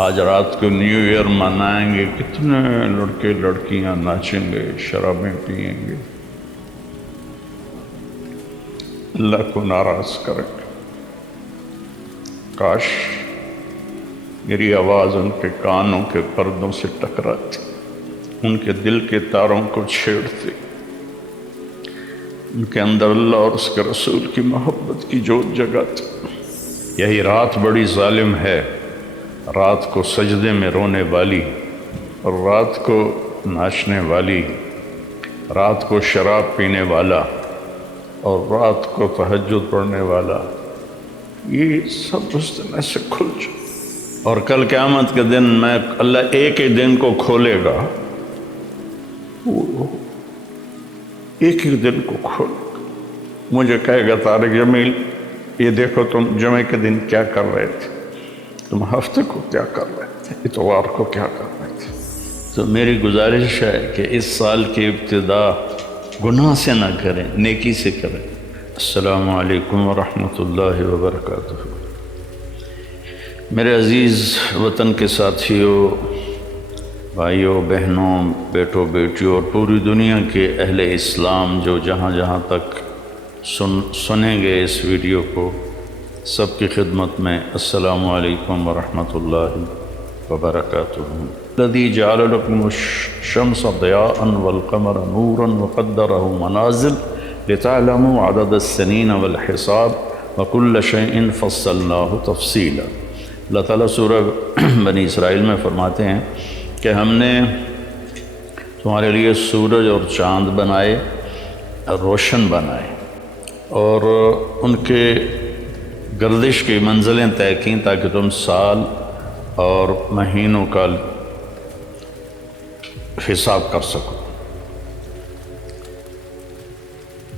آج رات کو نیو ایئر منائیں گے، کتنے لڑکے لڑکیاں ناچیں گے، شرابیں پئیں گے، اللہ کو ناراض کریں گے۔ کاش میری آواز ان کے کانوں کے پردوں سے ٹکراتی، ان کے دل کے تاروں کو چھیڑتی، ان کے اندر اللہ اور اس کے رسول کی محبت کی جوت جگاتی۔ یہی رات بڑی ظالم ہے، رات کو سجدے میں رونے والی، اور رات کو ناچنے والی، رات کو شراب پینے والا، اور رات کو تہجد پڑھنے والا، یہ سب اس دن سے کھل جائے۔ اور کل قیامت کے دن میں اللہ ایک ہی دن کو کھولے گا، ایک ہی دن کو کھولے گا۔ مجھے کہے گا طارق جمیل یہ دیکھو تم جمعے کے دن کیا کر رہے تھے، تم ہفتے کو کیا کر رہے تھے، اتوار کو کیا کر رہے تھے۔ تو میری گزارش ہے کہ اس سال کی ابتدا گناہ سے نہ کریں، نیکی سے کریں۔ السلام علیکم ورحمۃ اللہ وبرکاتہ۔ میرے عزیز وطن کے ساتھیوں، بھائیوں، بہنوں، بیٹوں، بیٹیوں اور پوری دنیا کے اہل اسلام جو جہاں جہاں تک سنیں گے اس ویڈیو کو، سب کی خدمت میں السلام علیکم ورحمۃ اللہ وبرکاتہ۔ الذی جعل لکم الشمس ضیاء والقمر نورا وقدرہ منازل لتعلموا عدد السنین والحساب وکل شیء فصلناہ تفصیلا۔ اللہ تعالیٰ سورہ بنی اسرائیل میں فرماتے ہیں کہ ہم نے تمہارے لیے سورج اور چاند بنائے، روشن بنائے، اور ان کے گردش کی منزلیں طے کیں تاکہ تم سال اور مہینوں کا حساب کر سکو۔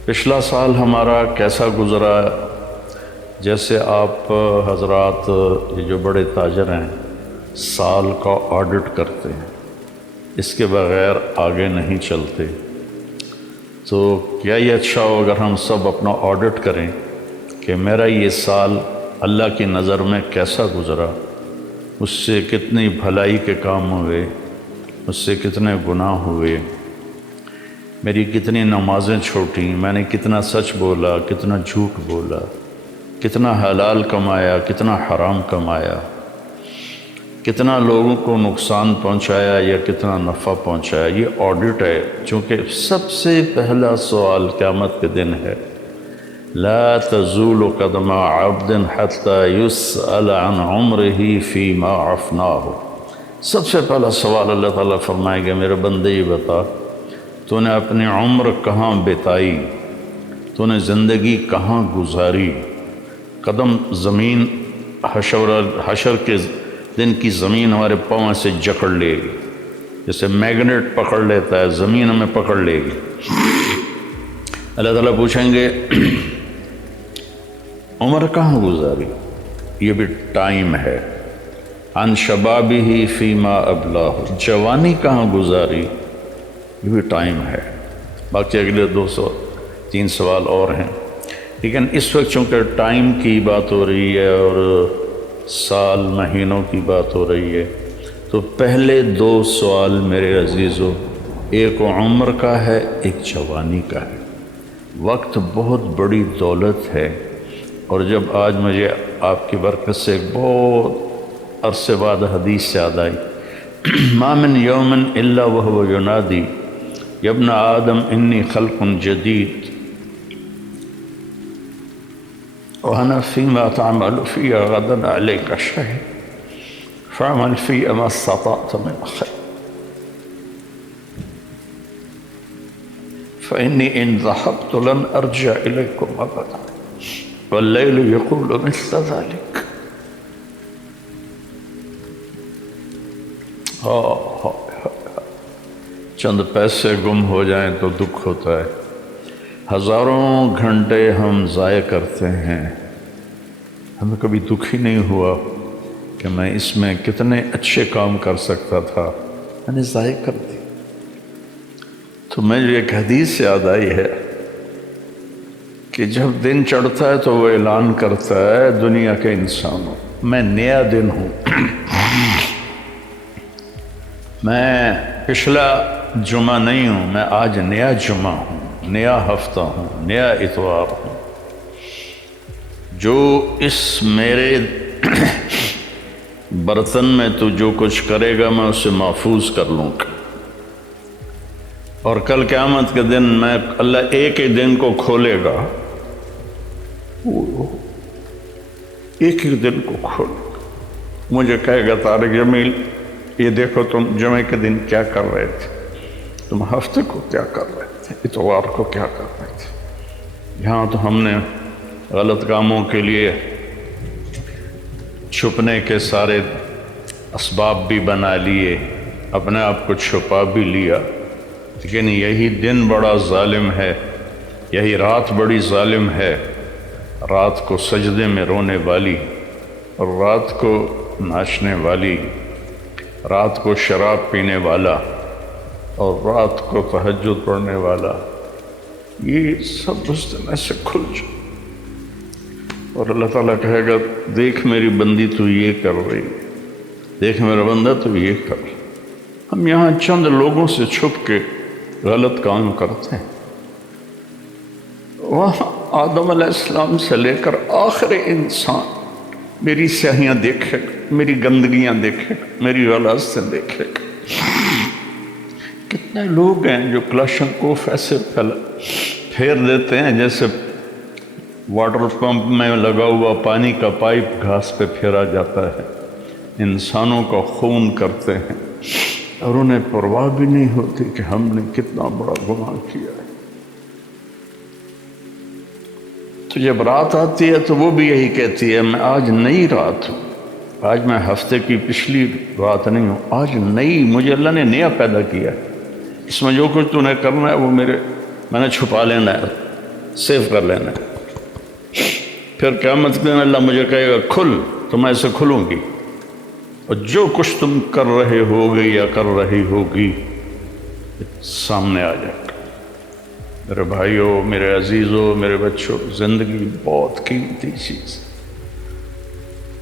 پچھلا سال ہمارا کیسا گزرا؟ جیسے آپ حضرات یہ جو بڑے تاجر ہیں سال کا آڈٹ کرتے ہیں، اس کے بغیر آگے نہیں چلتے، تو کیا یہ اچھا ہو اگر ہم سب اپنا آڈٹ کریں کہ میرا یہ سال اللہ کی نظر میں کیسا گزرا، اس سے کتنی بھلائی کے کام ہوئے، اس سے کتنے گناہ ہوئے، میری کتنی نمازیں چھوٹیں، میں نے کتنا سچ بولا، کتنا جھوٹ بولا، کتنا حلال کمایا، کتنا حرام کمایا، کتنا لوگوں کو نقصان پہنچایا یا کتنا نفع پہنچایا۔ یہ آڈٹ ہے، چونکہ سب سے پہلا سوال قیامت کے دن ہے، لا تزول قدم عبد حتى يسأل عن عمره فيما افناه۔ سب سے پہلا سوال اللہ تعالیٰ فرمائے گا، میرے بندے یہ بتا تو نے اپنی عمر کہاں بتائی، تو نے زندگی کہاں گزاری۔ قدم زمین حشر کے دن کی زمین ہمارے پاؤں سے جکڑ لے گی، جیسے میگنیٹ پکڑ لیتا ہے، زمین ہمیں پکڑ لے گی۔ اللہ تعالیٰ پوچھیں گے عمر کہاں گزاری، یہ بھی ٹائم ہے۔ عن شبابہ فیما ابلاہ، جوانی کہاں گزاری، یہ بھی ٹائم ہے۔ باقی اگلے 203 سوال اور ہیں، لیکن اس وقت چونکہ ٹائم کی بات ہو رہی ہے اور سال مہینوں کی بات ہو رہی ہے، تو پہلے 2 سوال میرے عزیزو، ایک عمر کا ہے، ایک جوانی کا ہے۔ وقت بہت بڑی دولت ہے، اور جب آج مجھے آپ کی برکت سے ایک بہت عرصے بعد حدیث یاد آئی، ما من یوم الا وهو ینادی یا ابن آدم انی خلق جدید وأنا فيما تعمل في غدا عليك شهيد فاعمل في ما استطعت من خير فإني إن ذهبت لن أرجع إليكم أبدا والليل يقول مثل ذلك۔ چند پیسے گم ہو جائیں تو دکھ ہوتا ہے، ہزاروں گھنٹے ہم ضائع کرتے ہیں، ہمیں کبھی دکھ ہی نہیں ہوا کہ میں اس میں کتنے اچھے کام کر سکتا تھا، میں نے ضائع کر دی۔ تو مجھے ایک حدیث یاد آئی ہے کہ جب دن چڑھتا ہے تو وہ اعلان کرتا ہے دنیا کے انسانوں، میں نیا دن ہوں، میں پچھلا جمعہ نہیں ہوں، میں آج نیا جمعہ ہوں، نیا ہفتہ ہوں، نیا اتوار ہوں۔ جو اس میرے برتن میں تو جو کچھ کرے گا میں اسے محفوظ کر لوں گا، اور کل قیامت کے دن میں اللہ ایک ہی دن کو کھولے گا، ایک ہی دن کو کھولے گا، مجھے کہے گا طارق جمیل یہ دیکھو تم جمعہ کے دن کیا کر رہے تھے، تم ہفتے کو کیا کر رہے تھے، اتوار کو کیا کر رہے تھے۔ یہاں تو ہم نے غلط کاموں کے لیے چھپنے کے سارے اسباب بھی بنا لیے، اپنے آپ کو چھپا بھی لیا، لیکن یہی دن بڑا ظالم ہے، یہی رات بڑی ظالم ہے، رات کو سجدے میں رونے والی، اور رات کو ناچنے والی، رات کو شراب پینے والا، اور رات کو تہجد پڑھنے والا، یہ سب اس دن ایسے کھل جائے، اور اللہ تعالیٰ کہے گا دیکھ میری بندی تو یہ کر رہی، دیکھ میرا بندہ تو یہ کر۔ ہم یہاں چند لوگوں سے چھپ کے غلط کام کرتے ہیں، وہاں آدم علیہ السلام سے لے کر آخر انسان میری سیاہیاں دیکھے گا، میری گندگیاں دیکھے گا، میری غلاظتیں دیکھے گا۔ کتنے لوگ ہیں جو کلاشنکوف ایسے پھیر دیتے ہیں جیسے واٹر پمپ میں لگا ہوا پانی کا پائپ گھاس پہ پھیرا جاتا ہے، انسانوں کا خون کرتے ہیں، اور انہیں پرواہ بھی نہیں ہوتی کہ ہم نے کتنا بڑا گناہ کیا ہے۔ تو جب رات آتی ہے تو وہ بھی یہی کہتی ہے میں آج نئی رات ہوں، آج میں ہفتے کی پچھلی رات نہیں ہوں، آج نئی، مجھے اللہ نے نیا پیدا کیا ہے، اس میں جو کچھ تو نے کرنا ہے وہ میں نے چھپا لینا ہے، سیو کر لینا ہے۔ پھر قیامت کے دن اللہ مجھے کہے گا کھل، تو میں اسے کھلوں گی، اور جو کچھ تم کر رہے ہوگے یا کر رہی ہوگی سامنے آ جائے گا۔ میرے بھائیوں، میرے عزیزوں، میرے بچوں، زندگی بہت قیمتی چیز،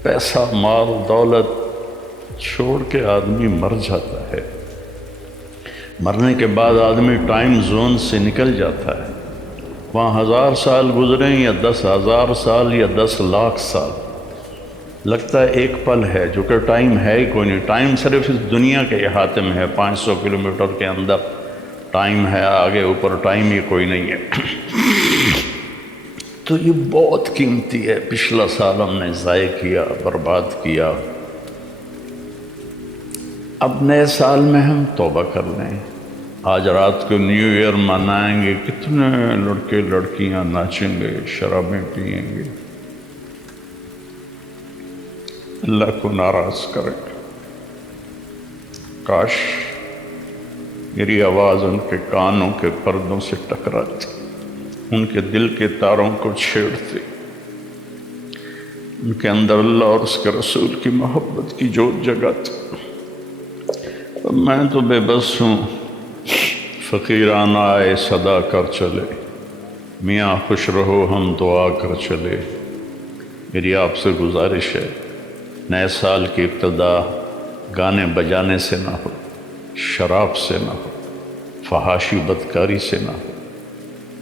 پیسہ مال دولت چھوڑ کے آدمی مر جاتا ہے، مرنے کے بعد آدمی ٹائم زون سے نکل جاتا ہے، وہاں 1000 سال گزریں یا 10,000 سال یا 10 لاکھ سال، لگتا ہے ایک پل ہے، جو کہ ٹائم ہے ہی کوئی نہیں، ٹائم صرف اس دنیا کے احاطے میں ہے، 500 کلومیٹر کے اندر ٹائم ہے، آگے اوپر ٹائم ہی کوئی نہیں ہے۔ تو یہ بہت قیمتی ہے، پچھلا سال ہم نے ضائع کیا، برباد کیا، اب نئے سال میں ہم توبہ کر لیں۔ آج رات کو نیو ایئر منائیں گے، کتنے لڑکے لڑکیاں ناچیں گے، شرابیں پئیں گے، اللہ کو ناراض کریں گے۔ کاش میری آواز ان کے کانوں کے پردوں سے ٹکراتی، ان کے دل کے تاروں کو چھیڑتی، ان کے اندر اللہ اور اس کے رسول کی محبت کی جوت جگاتی۔ میں تو بے بس ہوں، فقیرانہ آئے صدا کر چلے، میاں خوش رہو ہم دعا کر چلے۔ میری آپ سے گزارش ہے، نئے سال کی ابتدا گانے بجانے سے نہ ہو، شراب سے نہ ہو، فحاشی بدکاری سے نہ ہو۔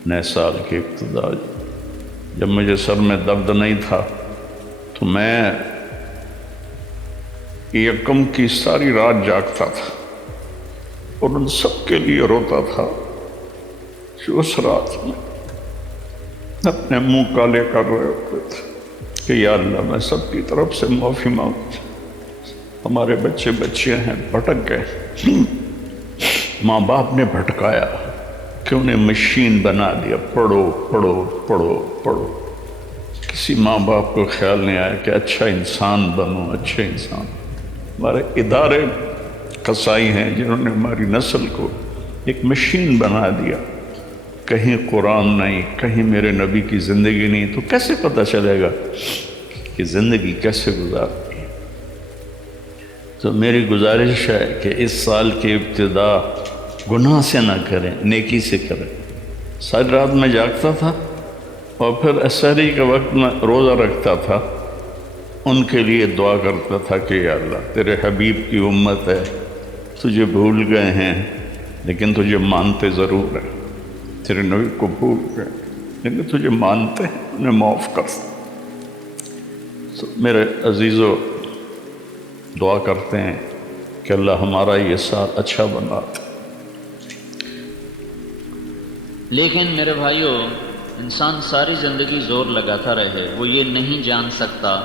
نئے سال کی ابتدا، جب مجھے سر میں درد نہیں تھا تو میں یکم کی ساری رات جاگتا تھا اور ان سب کے لیے روتا تھا جو اس رات میں اپنے منہ کالے کر رہے ہوتے تھے کہ یا اللہ میں سب کی طرف سے معافی مانگتا، ہمارے بچے بچیاں ہیں بھٹک گئے، ماں باپ نے بھٹکایا کہ انہیں مشین بنا دیا، پڑھو پڑھو پڑھو پڑھو۔ کسی ماں باپ کو خیال نہیں آیا کہ اچھا انسان بنو، اچھے انسان۔ ہمارے ادارے قصائی ہیں جنہوں نے ہماری نسل کو ایک مشین بنا دیا، کہیں قرآن نہیں، کہیں میرے نبی کی زندگی نہیں، تو کیسے پتہ چلے گا کہ زندگی کیسے گزارتی ہے؟ تو میری گزارش ہے کہ اس سال کی ابتدا گناہ سے نہ کریں، نیکی سے کریں۔ ساری رات میں جاگتا تھا اور پھر سحری کے وقت میں روزہ رکھتا تھا، ان کے لیے دعا کرتا تھا کہ یا اللہ تیرے حبیب کی امت ہے، تجھے بھول گئے ہیں لیکن تجھے مانتے ضرور ہیں، تیرے نبی کو بھول گئے لیکن تجھے مانتے ہیں، انہیں معاف کر۔ تو میرے عزیزو، دعا کرتے ہیں کہ اللہ ہمارا یہ سال اچھا بنا۔ لیکن میرے بھائیوں، انسان ساری زندگی زور لگاتا رہے، وہ یہ نہیں جان سکتا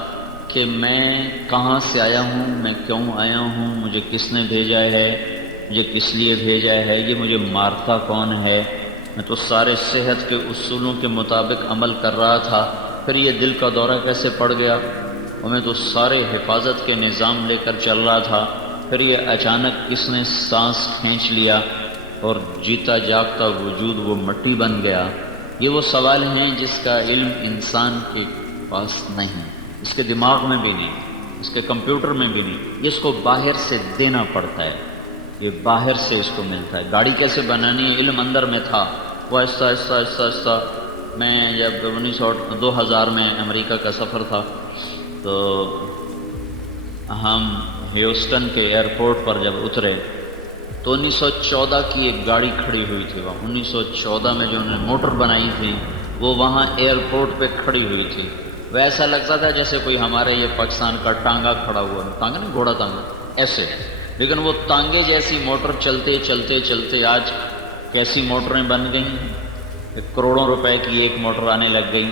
کہ میں کہاں سے آیا ہوں، میں کیوں آیا ہوں، مجھے کس نے بھیجا ہے، مجھے کس لیے بھیجا ہے، یہ مجھے مارتا کون ہے۔ میں تو سارے صحت کے اصولوں کے مطابق عمل کر رہا تھا، پھر یہ دل کا دورہ کیسے پڑ گیا، اور میں تو سارے حفاظت کے نظام لے کر چل رہا تھا، پھر یہ اچانک کس نے سانس کھینچ لیا اور جیتا جاگتا وجود وہ مٹی بن گیا۔ یہ وہ سوال ہیں جس کا علم انسان کے پاس نہیں، اس کے دماغ میں بھی نہیں، اس کے کمپیوٹر میں بھی نہیں، اس کو باہر سے دینا پڑتا ہے، یہ باہر سے اس کو ملتا ہے۔ گاڑی کیسے بنانی ہے علم اندر میں تھا، وہ آہستہ آہستہ آہستہ آہستہ۔ میں جب 2000 میں امریکہ کا سفر تھا تو ہم ہیوسٹن کے ایئرپورٹ پر جب اترے تو 1914 کی ایک گاڑی کھڑی ہوئی تھی وہاں، 1914 میں جو انہوں نے موٹر بنائی تھی وہ وہاں ایئرپورٹ پہ کھڑی ہوئی تھی۔ وہ ایسا لگتا تھا جیسے کوئی ہمارے یہ پاکستان کا ٹانگا کھڑا ہوا، ٹانگا نہیں، گھوڑا ٹانگا ایسے، لیکن وہ ٹانگے جیسی موٹر چلتے چلتے چلتے آج کیسی موٹریں بن گئیں، کروڑوں روپے کی ایک موٹر آنے لگ گئی۔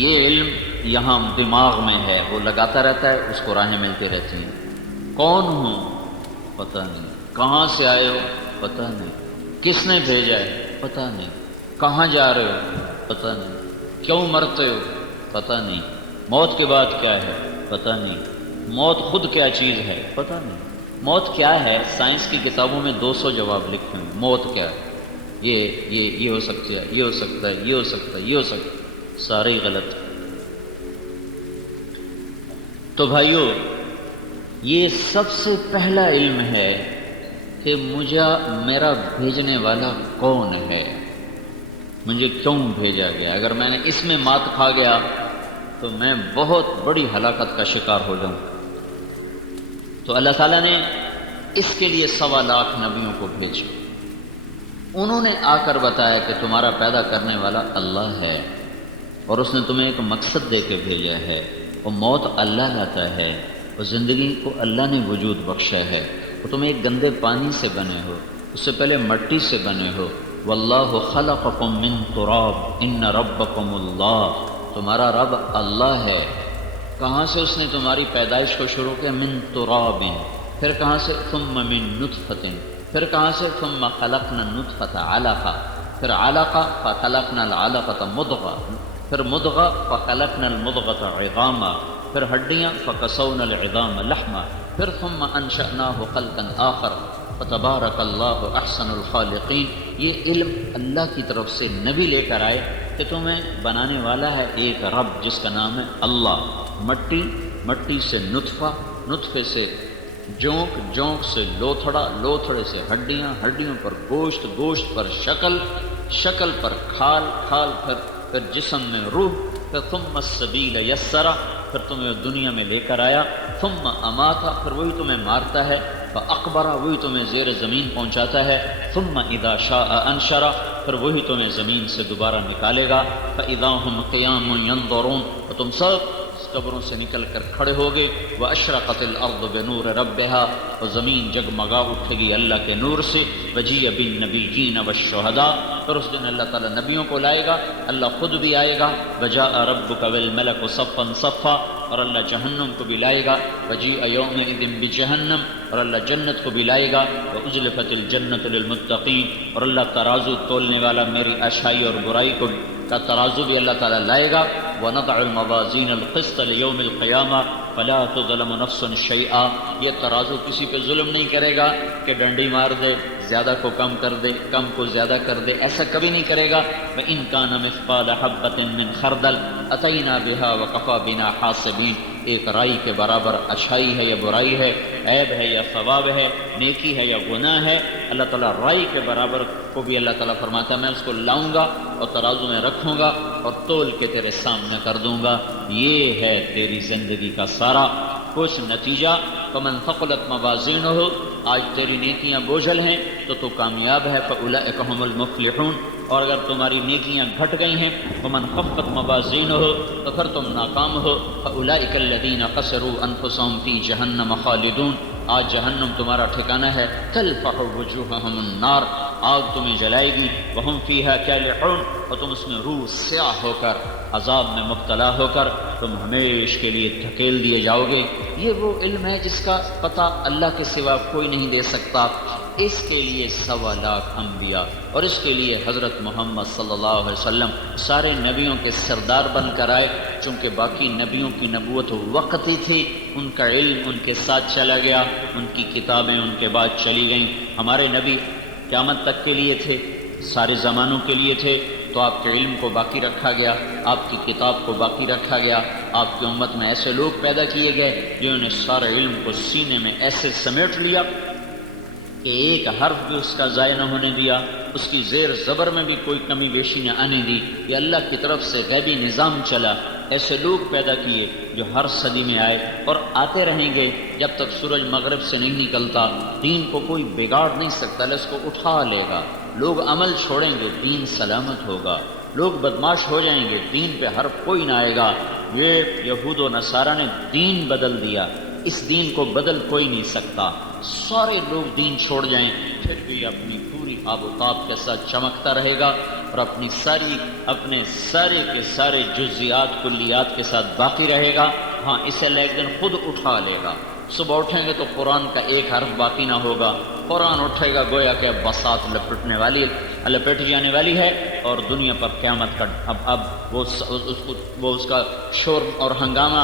یہ علم یہاں دماغ میں ہے، وہ لگاتا رہتا ہے، اس کو راہیں ملتی رہتی ہیں۔ کون ہوں پتہ نہیں، کہاں سے آئے ہو پتہ نہیں، کس نے بھیجا ہے پتہ نہیں، کہاں جا رہے ہو پتہ نہیں، کیوں مرتے ہو پتہ نہیں، موت کے بعد کیا ہے پتہ نہیں، موت خود کیا چیز ہے پتہ نہیں۔ موت کیا ہے؟ سائنس کی کتابوں میں 200 جواب لکھے ہیں، موت کیا ہے، یہ ہو سکتا ہے، یہ ہو سکتا ہے، یہ ہو سکتا ہے، یہ ہو سکتا ہے، سارے ہی غلط۔ تو بھائیو، یہ سب سے پہلا علم ہے کہ مجھے میرا بھیجنے والا کون ہے، مجھے کیوں بھیجا گیا۔ اگر میں نے اس میں مات کھا گیا تو میں بہت بڑی ہلاکت کا شکار ہو جاؤں۔ تو اللہ تعالیٰ نے اس کے لیے 1.25 لاکھ نبیوں کو بھیجا، انہوں نے آ کر بتایا کہ تمہارا پیدا کرنے والا اللہ ہے اور اس نے تمہیں ایک مقصد دے کے بھیجا ہے، اور موت اللہ لاتا ہے اور زندگی کو اللہ نے وجود بخشا ہے، اور تم ایک گندے پانی سے بنے ہو، اس سے پہلے مٹی سے بنے ہو۔ واللہ خلقکم من تراب ان ربکم اللہ، تمہارا رب اللہ ہے۔ کہاں سے اس نے تمہاری پیدائش کو شروع کیا؟ من تراب، پھر کہاں سے؟ ثم من نطفۃ، پھر کہاں سے؟ ثم خلقنا النطفۃ علقہ، پھر علقہ فخلقنا العلقۃ مضغہ، پھر مضغہ فخلقنا المضغۃ عظاما، پھر ہڈیاں فکسونا العظام لحما، پھر ثم انشأناہ خلقا آخر فتبارک اللہ احسن الخالقین۔ یہ علم اللہ کی طرف سے نبی لے کر آئے کہ تمہیں بنانے والا ہے ایک رب جس کا نام ہے اللہ۔ مٹی، مٹی سے نطفہ، نطفے سے جونک، جونک سے لوتھڑا، لوتھڑے سے ہڈیاں، ہڈیوں پر گوشت، گوشت پر شکل، شکل پر کھال، کھال پھر جسم میں روح، پھر ثم السبیل یسرا، پھر تمہیں دنیا میں لے کر آیا، ثم اماتا، پھر وہی تمہیں مارتا ہے، فاقبرا، وہی تمہیں زیر زمین پہنچاتا ہے، ثم اذا شاء انشرا، پھر وہی تمہیں زمین سے دوبارہ نکالے گا، فاذا هم قیام ینظرون، اور تم سب قبروں سے نکل کر کھڑے ہوگے، واشرقت الارض بنور ربها، اور زمین جگمگا اٹھے گی اللہ کے نور سے، وجیء بالنبیین والشہداء، پھر اس دن اللہ تعالیٰ نبیوں کو لائے گا، اللہ خود بھی آئے گا، وجاء ربک والملک صفا صفا، اور اللہ جہنم کو بھی لائے گا، وجیء یومئذ بجہنم، اور اللہ جنت کو بھی لائے گا، وازلفت الجنت للمتقین، اور اللہ ترازو تولنے والا میری اچھائی اور برائی کو کا ترازو بھی اللہ تعالیٰ لائے گا، وَنَضَعُ الْمَوَازِينَ الْقِسْطَ لِيَوْمِ الْقِيَامَةِ فَلَا تُظْلَمُ نَفْسٌ شَيْئًا۔ یہ ترازو کسی پہ ظلم نہیں کرے گا کہ ڈنڈی مار دے، زیادہ کو کم کر دے، کم کو زیادہ کر دے، ایسا کبھی نہیں کرے گا۔ وَإِن كَانَ مِثْقَالَ حَبَّةٍ مِّنْ خَرْدَلٍ أَتَيْنَا بِهَا وَكَفَىٰ بِنَا حَاسِبِينَ۔ ایک رائی کے برابر اچھائی ہے یا برائی ہے، عیب ہے یا ثواب ہے، نیکی ہے یا گناہ ہے، اللہ تعالیٰ رائی کے برابر کو بھی اللہ تعالیٰ فرماتا ہے میں اس کو لاؤں گا اور ترازو میں رکھوں گا اور تول کے تیرے سامنے کر دوں گا۔ یہ ہے تیری زندگی کا سارا کچھ نتیجہ فمن ثقلت موازینہ، آج تیری نیکیاں بوجھل ہیں تو کامیاب ہے، فاولئک هم المفلحون، اور اگر تمہاری نیکیاں گھٹ گئی ہیں ومن خفت موازینہ تو پھر تم ناکام ہو، فاولئک الذین خسروا انفسهم فی جہنم خالدون، آج جہنم تمہارا ٹھکانہ ہے، تلفح وجوہہم النار، آگ تمہیں جلائے گی، وہم فیہا کالحون، اور تم اس میں روح سیاہ ہو کر عذاب میں مبتلا ہو کر تم ہمیشہ کے لیے دھکیل دیے جاؤ گے۔ یہ وہ علم ہے جس کا پتہ اللہ کے سوا کوئی نہیں دے سکتا، اس کے لیے 1.25 لاکھ انبیاء اور اس کے لیے حضرت محمد صلی اللہ علیہ وسلم سارے نبیوں کے سردار بن کر آئے، چونکہ باقی نبیوں کی نبوت وقتی تھی، ان کا علم ان کے ساتھ چلا گیا، ان کی کتابیں ان کے بعد چلی گئیں۔ ہمارے نبی قیامت تک کے لیے تھے، سارے زمانوں کے لیے تھے، تو آپ کے علم کو باقی رکھا گیا، آپ کی کتاب کو باقی رکھا گیا۔ آپ کی امت میں ایسے لوگ پیدا کیے گئے جنہوں نے سارے علم کو سینے میں ایسے سمیٹ لیا کہ ایک حرف بھی اس کا ضائع نہ ہونے دیا، اس کی زیر زبر میں بھی کوئی کمی بیشی نہ آنے دی، یہ اللہ کی طرف سے غیبی نظام چلا۔ ایسے لوگ پیدا کیے جو ہر صدی میں آئے اور آتے رہیں گے جب تک سورج مغرب سے نہیں نکلتا۔ دین کو کوئی بگاڑ نہیں سکتا، اس کو اٹھا لے گا۔ لوگ عمل چھوڑیں گے، دین سلامت ہوگا۔ لوگ بدماش ہو جائیں گے، دین پہ حرف کوئی نہ آئے گا۔ یہ یہود و نصارہ نے دین بدل دیا، اس دین کو بدل کوئی نہیں سکتا۔ سارے لوگ دین چھوڑ جائیں پھر بھی اپنی پوری آب و تاب کے ساتھ چمکتا رہے گا اور اپنے سارے کے سارے جزیات کلیات کے ساتھ باقی رہے گا۔ ہاں، اسے ایک دن خود اٹھا لے گا۔ صبح اٹھیں گے تو قرآن کا ایک حرف باقی نہ ہوگا، قرآن اٹھے گا گویا کہ بساط لپٹ جانے والی ہے، اور دنیا پر قیامت کا اب وہ اس کا شور اور ہنگامہ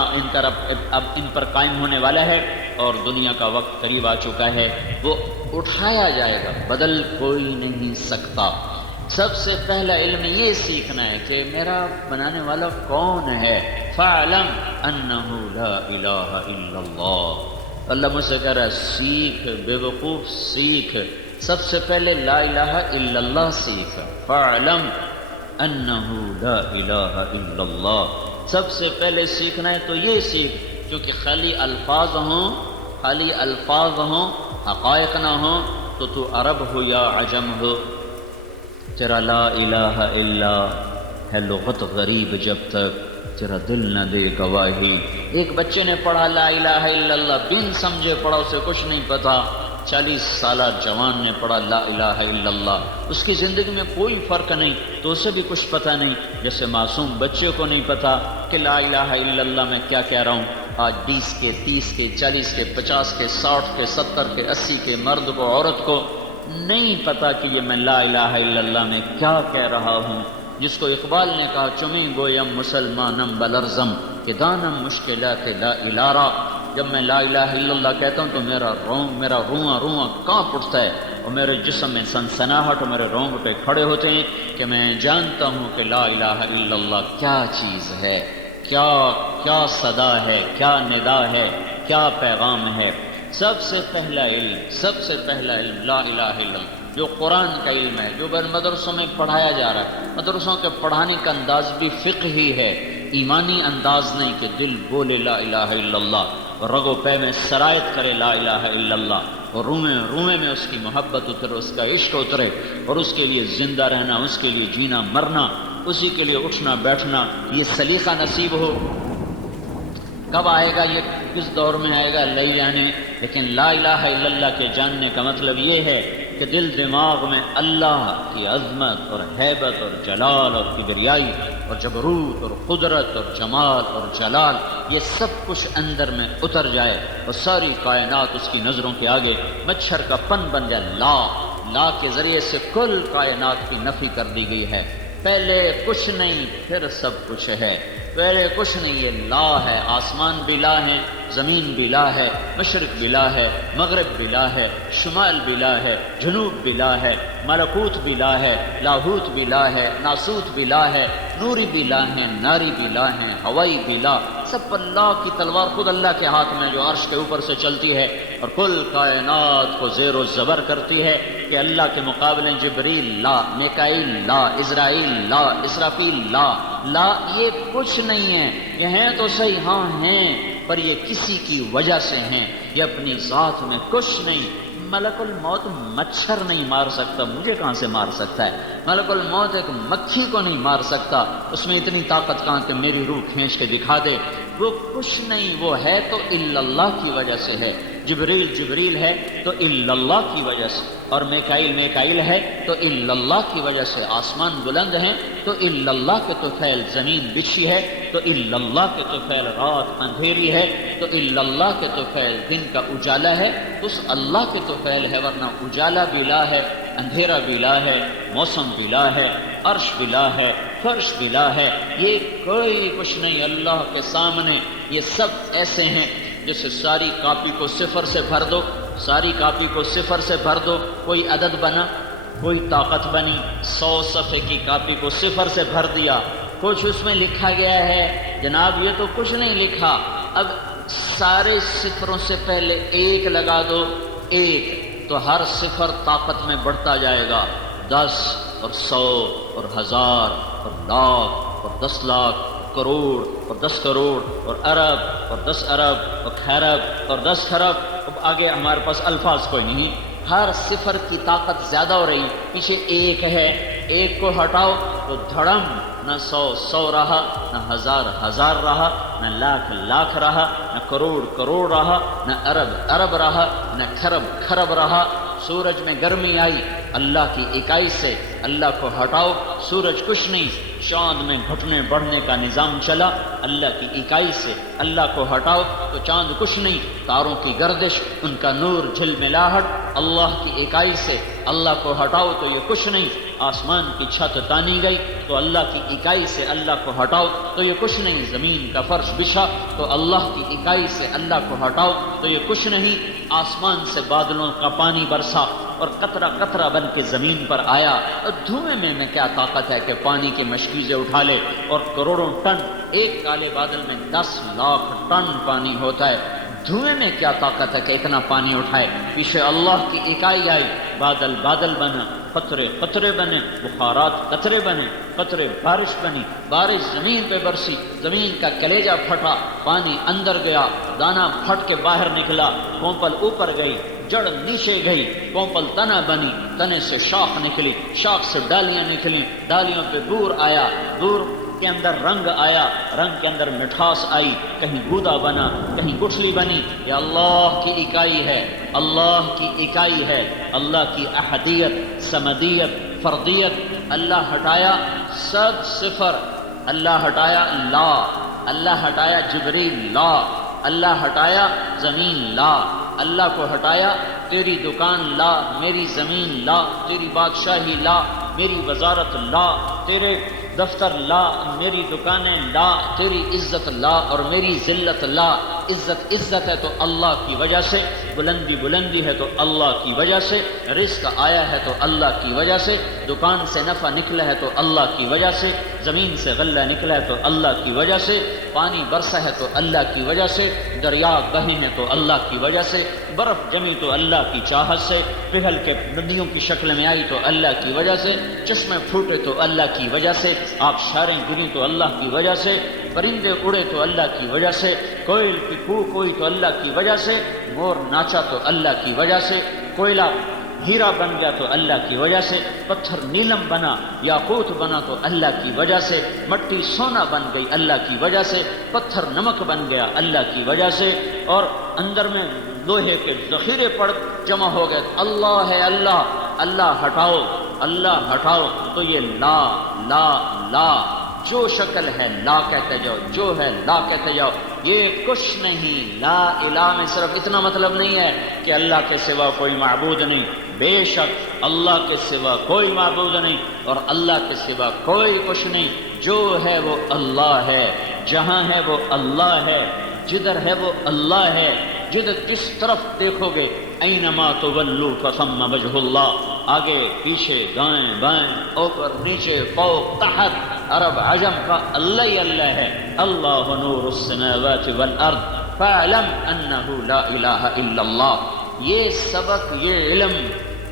اب ان پر قائم ہونے والا ہے، اور دنیا کا وقت قریب آ چکا ہے۔ وہ اٹھایا جائے گا، بدل کوئی نہیں سکتا۔ سب سے پہلا علم یہ سیکھنا ہے کہ میرا بنانے والا کون ہے۔ فَاعْلَمْ أَنَّهُ لَا إِلَٰهَ إِلَّا اللَّهُ، اللہ مجھ سے کہہ رہا ہے سیکھ، بے وقوف سیکھ، سب سے پہلے لا الہ الا اللہ سیکھ۔ فَاعْلَمْ أَنَّهُ لَا إِلَٰهَ إِلَّا اللَّهُ، سب سے پہلے سیکھنا ہے تو یہ سیکھ، کیونکہ خالی الفاظ ہوں حقائق نہ ہوں تو عرب ہو یا عجم ہو، تیرا لا الہ الا ہے لغت غریب جب تک تیرا دل نہ دے گواہی۔ ایک بچے نے پڑھا لا الہ الا اللہ، بن سمجھے پڑھا، اسے کچھ نہیں پتا۔ 40 سالہ جوان نے پڑھا لا الہ الا اللہ، اس کی زندگی میں کوئی فرق نہیں، تو اسے بھی کچھ پتہ نہیں، جیسے معصوم بچے کو نہیں پتا کہ لا الہ الا اللہ میں کیا کہہ رہا ہوں۔ آج 20 کے 30 کے 40 کے 50 کے 60 کے 70 کے 80 کے مرد کو عورت کو نہیں پتا کہ یہ میں لا الہ الا اللہ میں کیا کہہ رہا ہوں۔ جس کو اقبال نے کہا چمیں گویم مسلمانم بلرزم کہ دانم مشکلات لا الارا، جب میں لا الہ الا اللہ کہتا ہوں تو میرا رواں کانپ اٹھتا ہے، اور میرے جسم میں سنسناہٹ اور میرے رونگٹے کھڑے ہوتے ہیں کہ میں جانتا ہوں کہ لا الہ الا اللہ کیا چیز ہے، کیا صدا ہے، کیا ندا ہے، کیا پیغام ہے۔ سب سے پہلا علم لا الہ الا اللہ، جو قرآن کا علم ہے، جو مدرسوں میں پڑھایا جا رہا ہے۔ مدرسوں کے پڑھانے کا انداز بھی فقہی ہے، ایمانی انداز نہیں کہ دل بولے لا الہ الا اللہ اور رگو پے میں سرایت کرے لا الہ الا اللہ، اور روئے میں اس کی محبت اترے، اس کا عشق اترے، اور اس کے لیے زندہ رہنا، اس کے لیے جینا مرنا، اسی کے لیے اٹھنا بیٹھنا، یہ سلیقہ نصیب ہو۔ کب آئے گا یہ، کس دور میں آئے گا نہیں جانے، لیکن لا الہ الا اللہ کے جاننے کا مطلب یہ ہے کہ دل دماغ میں اللہ کی عظمت اور ہیبت اور جلال اور کبریائی اور جبروت اور قدرت اور جمال اور جلال، یہ سب کچھ اندر میں اتر جائے اور ساری کائنات اس کی نظروں کے آگے مچھر کا پن بن جائے۔ لا کے ذریعے سے کل کائنات کی نفی کر دی گئی ہے۔ پہلے کچھ نہیں پھر سب کچھ ہے، پہلے کچھ نہیں، یہ لا ہے۔ آسمان بھی لا ہے، زمین بھی لا ہے، مشرق بھی لا ہے، مغرب بھی لا ہے، شمال بھی لا ہے، جنوب بھی لا ہے، ملکوت بھی لا ہے، لاہوت بھی لا ہے، ناسوت بھی لا ہے، نوری بھی لا ہے، ناری بھی لا ہے، ہوائی بھی لا، سب پر لا کی تلوار خود اللہ کے ہاتھ میں جو عرش کے اوپر سے چلتی ہے اور کل کائنات کو زیر و زبر کرتی ہے کہ اللہ کے مقابلے جبریل لا، میکائیل لا، اسرائیل لا، اسرافیل لا، یہ کچھ نہیں ہے۔ یہ ہیں تو صحیح، ہاں ہیں، پر یہ کسی کی وجہ سے ہیں۔ یہ اپنی ذات میں کچھ نہیں. ملک الموت مچھر نہیں مار سکتا، مجھے کہاں سے مار سکتا ہے؟ ملک الموت ایک مکھی کو نہیں مار سکتا، اس میں اتنی طاقت کہاں کہ میری روح کھینچ کے دکھا دے. وہ کچھ نہیں، وہ ہے تو الا اللہ کی وجہ سے ہے. جبریل ہے تو الا اللہ کی وجہ سے، اور میکائیل ہے تو الا اللہ کی وجہ سے. آسمان بلند ہیں تو الا اللہ کے طفیل. زمین بچھی ہے تو الا اللہ کے طفیل. رات اندھیری ہے تو الا اللہ کے طفیل. دن کا اجالا ہے اس اللہ کے طفیل ہے، ورنہ اجالا بھی لا ہے، اندھیرا بھی لا ہے، موسم بھی لا ہے، عرش بھی لا ہے، فرش بھی لا ہے. یہ کوئی کچھ نہیں اللہ کے سامنے. یہ سب ایسے ہیں جیسے ساری کاپی کو صفر سے بھر دو، ساری کاپی کو صفر سے بھر دو، کوئی عدد بنا، کوئی طاقت بنی. 100 صفحے کی کاپی کو صفر سے بھر دیا، کچھ اس میں لکھا گیا ہے. جناب یہ تو کچھ نہیں لکھا. اب سارے صفروں سے پہلے ایک لگا دو، ایک، تو ہر صفر طاقت میں بڑھتا جائے گا. 10 اور 100 اور 1000 اور لاکھ اور 10 لاکھ، کروڑ اور 10 کروڑ اور ارب اور 10 ارب اور خرب اور 10 خرب. اب آگے ہمارے پاس الفاظ کوئی نہیں. ہر صفر کی طاقت زیادہ ہو رہی. پیچھے ایک ہے، ایک کو ہٹاؤ تو دھڑم، نہ 100 رہا، نہ 1000 رہا، نہ لاکھ رہا، نہ کروڑ رہا، نہ ارب رہا، نہ خرب رہا. سورج میں گرمی آئی اللہ کی اکائی سے، اللہ کو ہٹاؤ سورج کچھ نہیں. چاند میں گھٹنے بڑھنے کا نظام چلا اللہ کی اکائی سے، اللہ کو ہٹاؤ تو چاند کچھ نہیں. تاروں کی گردش، ان کا نور جھلملاہٹ اللہ کی اکائی سے. اللہ کو ہٹاؤ تو یہ کچھ نہیں. آسمان کی چھت تانی گئی تو اللہ کی اکائی سے. اللہ کو ہٹاؤ تو یہ کچھ نہیں. زمین کا فرش بچھا تو اللہ کی اکائی سے. اللہ کو ہٹاؤ تو یہ کچھ نہیں. آسمان سے بادلوں کا پانی برسا اور قطرہ قطرہ بن کے زمین پر آیا. اور دھوئیں میں کیا طاقت ہے کہ پانی کی مشکیزیں اٹھا لے، اور کروڑوں ٹن، ایک کالے بادل میں 10 لاکھ ٹن پانی ہوتا ہے. دھوئیں میں کیا طاقت ہے کہ اتنا پانی اٹھائے؟ پیچھے اللہ کی اکائی آئی، بادل بنا، قطرے بنے، بخارات قطرے بنے، قطرے بارش بنی، بارش زمین پہ برسی، زمین کا کلیجہ پھٹا، پانی اندر گیا، دانا پھٹ کے باہر نکلا، کونپل اوپر گئی، جڑ نیچے گئی، کونپل تنا بنی، تنے سے شاخ نکلی، شاخ سے ڈالیاں نکلی، ڈالیوں پہ بور آیا، بور کے اندر رنگ آیا، رنگ کے اندر مٹھاس آئی، کہیں گودا بنا، کہیں گٹھلی بنی. یہ اللہ کی اکائی ہے، اللہ کی اکائی ہے، اللہ کی احدیت، سمدیت، فردیت. اللہ ہٹایا سب صفر، اللہ ہٹایا لا، اللہ ہٹایا جبریل لا، اللہ ہٹایا زمین لا، اللہ کو ہٹایا تیری دکان لا، میری زمین لا، تیری بادشاہی لا، میری وزارت لا، تیرے دفتر لا، میری دکانیں لا، تیری عزت لا اور میری ذلت لا. عزت ہے تو اللہ کی وجہ سے، بلندی ہے تو اللہ کی وجہ سے، رزق آیا ہے تو اللہ کی وجہ سے، دکان سے نفع نکلا ہے تو اللہ کی وجہ سے، زمین سے غلہ نکلا ہے تو اللہ کی وجہ سے، پانی برسا ہے تو اللہ کی وجہ سے، دریا بہے ہیں تو اللہ کی وجہ سے، برف جمی تو اللہ کی چاہت سے، پگھل کے ندیوں کی شکل میں آئی تو اللہ کی وجہ سے، چشمے پھوٹے تو اللہ کی وجہ سے، آبشاریں گری تو اللہ کی وجہ سے، پرندے اڑے تو اللہ کی وجہ سے، کوئل کی کوک ہوئی تو اللہ کی وجہ سے، مور ناچا تو اللہ کی وجہ سے، کوئلہ ہیرا بن گیا تو اللہ کی وجہ سے، پتھر نیلم بنا، یاقوت بنا تو اللہ کی وجہ سے، مٹی سونا بن گئی اللہ کی وجہ سے، پتھر نمک بن گیا اللہ کی وجہ سے، اور اندر میں لوہے کے ذخیرے پڑ جمع ہو گئے. اللہ ہے اللہ، اللہ ہٹاؤ تو یہ لا جو شکل ہے لا کہتے جاؤ، جو ہے لا کہتے جاؤ. یہ کچھ نہیں. لا الہ میں صرف اتنا مطلب نہیں ہے کہ اللہ کے سوا کوئی معبود نہیں. بے شک اللہ کے سوا کوئی معبود نہیں اور اللہ کے سوا کوئی کچھ نہیں. جو ہے وہ اللہ ہے، جہاں ہے وہ اللہ ہے، جدھر ہے وہ اللہ ہے. جس طرف دیکھو گے اینما تولوا فثم وجہ اللہ، آگے پیچھے دائیں بائیں اوپر نیچے فوق تحت، عرب عجم کا اللہ ہی اللہ ہے. اللہ نور السماوات والارض فاعلم انہ لا الہ الا اللہ. یہ سبق، یہ علم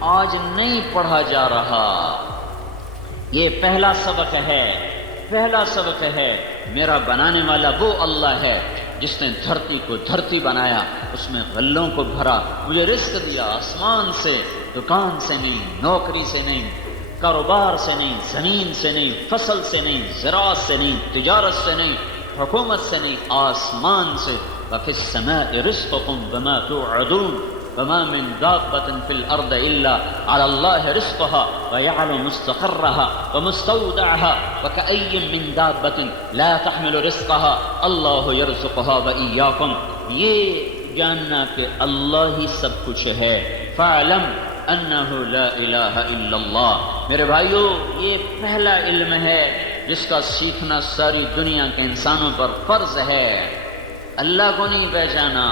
آج نہیں پڑھا جا رہا. یہ پہلا سبق ہے. میرا بنانے والا وہ اللہ ہے جس نے دھرتی کو دھرتی بنایا، اس میں غلوں کو بھرا، مجھے رزق دیا آسمان سے، دکان سے نہیں، نوکری سے نہیں، کاروبار سے نہیں، زمین سے نہیں، فصل سے نہیں، زراعت سے نہیں، تجارت سے نہیں، حکومت سے نہیں، آسمان سے۔ وَفِي السَّمَاءِ رِزْقُكُمْ وَمَا تُوعَدُونَ وَمَا مِن دَابَّةٍ فِي الْأَرْضِ إِلَّا عَلَى اللَّهِ رِزْقُهَا وَيَعْلَمُ مُسْتَقَرَّهَا وَمُسْتَوْدَعَهَا وَكَأَيٍّ مِّن دَابَّةٍ لَا تَحْمِلُ رِزْقَهَا اللَّهُ يَرْزُقُهَا وَإِيَّاكُمْ۔ یہ جاننا کہ اللہ ہی سب کچھ ہے۔ فَاعْلَمْ أَنَّهُ لَا إِلَٰهَ إِلَّا اللَّهُ۔ میرے بھائیو، یہ پہلا علم ہے جس کا سیکھنا ساری دنیا کے انسانوں پر فرض ہے۔ اللہ کو نہیں پہچانا،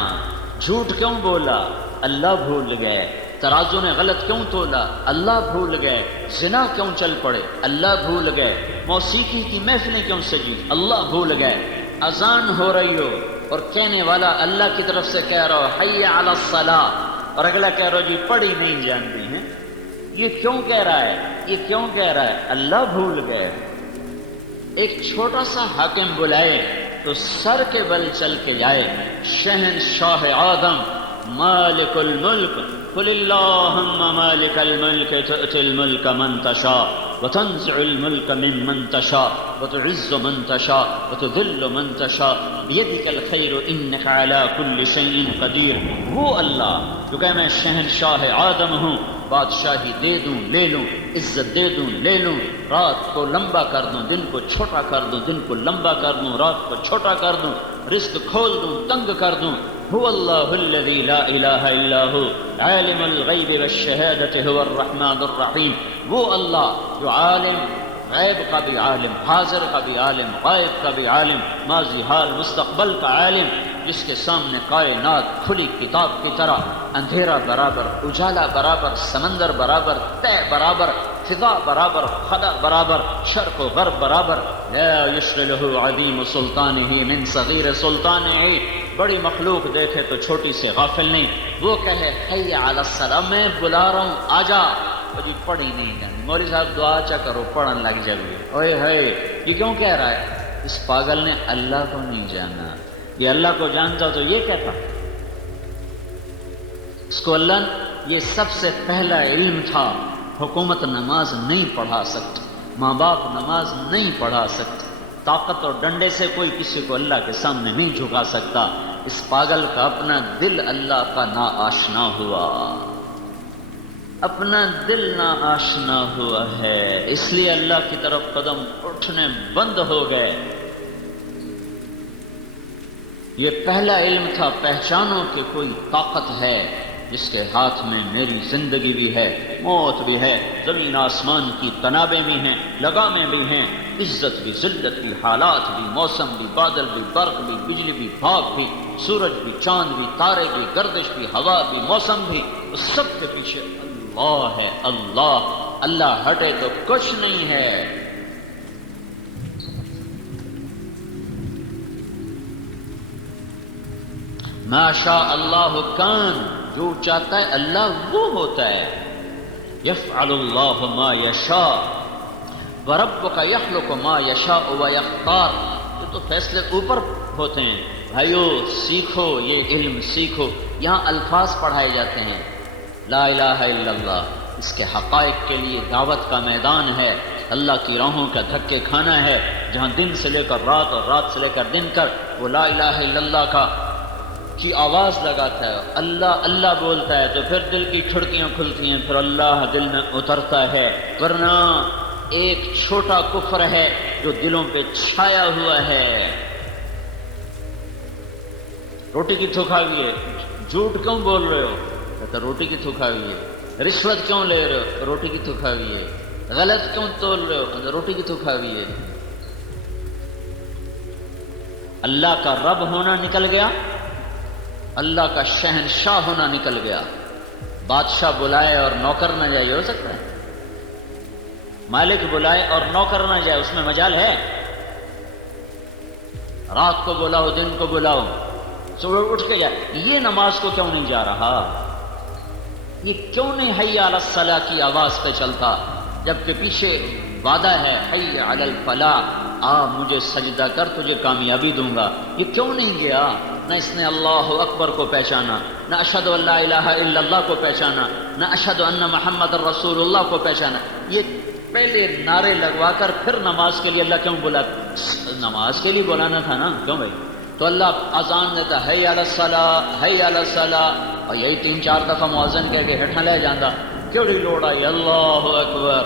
جھوٹ کیوں بولا؟ اللہ بھول گئے۔ ترازو نے غلط کیوں تولا؟ اللہ بھول گئے۔ زنا کیوں چل پڑے؟ اللہ بھول گئے۔ موسیقی کی محفلیں کیوں سجی؟ اللہ بھول گئے۔ اذان ہو رہی ہو اور کہنے والا اللہ کی طرف سے کہہ رہا ہو حی علی الصلاۃ، اور اگلا کہہ رہا ہو جی پڑھی نہیں جانتی ہیں، یہ کیوں کہہ رہا ہے؟ یہ کیوں کہہ رہا ہے؟ اللہ بھول گئے۔ ایک چھوٹا سا حاکم بلائے تو سر کے بل چل کے جائے، شہنشاہ آدم مالک الملک قل اللہم مالک الملک تؤتی الملک من تشاء وتنزع الملک ممن تشاء وتعز من تشاء وتذل من تشاء بیدک الخیر انک علی کل شیء قدیر۔ وہ اللہ جو کہ میں شہنشاہ آدم ہوں، بادشاہی دے دوں لے لوں، عزت دے دوں لے لوں، رات کو لمبا کر دوں دن کو چھوٹا کر دوں، دن کو لمبا کر دوں رات کو چھوٹا کر دوں، رزق کھول دوں تنگ کر دوں۔ هو اللہ الذی لا الہ الا ہو عالم الغیب والشہادۃ هو الرحمن الرحیم۔ وہ اللہ جو عالم غیب کا بھی عالم، حاضر کا بھی عالم، غائب کا بھی عالم، ماضی حال مستقبل کا عالم، جس کے سامنے کائنات کھلی کتاب کی طرح، اندھیرا برابر اجالا برابر، سمندر برابر، طے برابر، فضا برابر، خلا برابر، شرق و غرب برابر۔ لا یشغلہ عظیم سلطانہ من صغیر سلطانہ۔ بڑی مخلوق دیکھے تو چھوٹی سے غافل نہیں۔ وہ کہے حی علی الصلاۃ، میں بلا رہا ہوں آجا، جی پڑھی نہیں جانی، مولوی صاحب دعا چا کرو پڑھن لگ جائیے، اوئے ہے یہ کیوں کہہ رہا ہے؟ اس پاگل نے اللہ کو نہیں جانا۔ یہ اللہ کو جانتا تو یہ کہتا۔ اس کو اللہ یہ سب سے پہلا علم تھا۔ حکومت نماز نہیں پڑھا سکتی، ماں باپ نماز نہیں پڑھا سکتے، طاقت اور ڈنڈے سے کوئی کسی کو اللہ کے سامنے نہیں جھکا سکتا۔ اس پاگل کا اپنا دل اللہ کا نا آشنا ہوا، اپنا دل نا آشنا ہوا ہے، اس لیے اللہ کی طرف قدم اٹھنے بند ہو گئے۔ یہ پہلا علم تھا، پہچانو کہ کوئی طاقت ہے جس کے ہاتھ میں میری زندگی بھی ہے، موت بھی ہے، زمین آسمان کی تنابیں بھی ہیں، لگامیں بھی ہیں، عزت بھی، ذلت بھی، حالات بھی، موسم بھی، بادل بھی، برق بھی، بجلی بھی، بھاگ بھی، سورج بھی، چاند بھی، تارے بھی، گردش بھی، ہوا بھی، موسم بھی، اس سب کے پیچھے اللہ ہے۔ اللہ اللہ ہٹے تو کچھ نہیں ہے۔ ما شاء اللہ کان، جو چاہتا ہے اللہ وہ ہوتا ہے۔ یفعل اللہ ما یشاء وربک یخلق ما یشاء ویختار۔ یہ تو فیصلے اوپر ہوتے ہیں۔ بھائیو سیکھو، یہ علم سیکھو۔ یہاں الفاظ پڑھائے جاتے ہیں، لا الہ الا اللہ، اس کے حقائق کے لیے دعوت کا میدان ہے، اللہ کی راہوں کا دھکے کھانا ہے، جہاں دن سے لے کر رات اور رات سے لے کر دن کر وہ لا الہ الا اللہ کی آواز لگاتا ہے، اللہ اللہ بولتا ہے، تو پھر دل کی کھڑکیاں کھلتی ہیں، پھر اللہ دل میں اترتا ہے۔ ورنہ ایک چھوٹا کفر ہے جو دلوں پہ چھایا ہوا ہے۔ روٹی کی تھوکا ہوئی ہے، جھوٹ کیوں بول رہے ہو؟ کہتا روٹی کی تھوکا ہوئی ہے۔ رشوت کیوں لے رہے ہو؟ روٹی کی تھوکا ہوئی ہے۔ غلط کیوں تول رہے ہو؟ روٹی کی تھوکا ہوئی ہے۔ اللہ کا رب ہونا نکل گیا، اللہ کا شہنشاہ ہونا نکل گیا۔ بادشاہ بلائے اور نوکر نہ جائے، ہو سکتا ہے؟ مالک بلائے اور نوکر نہ جائے، اس میں مجال ہے؟ رات کو بلاؤ دن کو بلاؤ، صبح اٹھ کے جائے۔ یہ نماز کو کیوں نہیں جا رہا؟ یہ کیوں نہیں حی علی الصلاۃ کی آواز پہ چلتا، جبکہ پیچھے وعدہ ہے حی علی الفلاح، آ مجھے سجدہ کر تجھے کامیابی دوں گا؟ یہ کیوں نہیں گیا؟ نہ اس نے اللہ اکبر کو پہچانا، نہ اشہد ان لا الہ الا اللہ کو پہچانا، نہ اشہد ان محمد رسول اللہ کو پہچانا۔ یہ پہلے نعرے لگوا کر پھر نماز کے لیے اللہ کیوں بلا؟ نماز کے لیے بلانا تھا نا، کیوں بھائی؟ تو اللہ اذان دیتا حی علی الصلاۃ حی علی الصلاۃ، اور یہی 3-4 دفعہ مؤذن کہہ کے ہٹھا لے جاندہ، کیڑی لوڑ آئی اللہ اکبر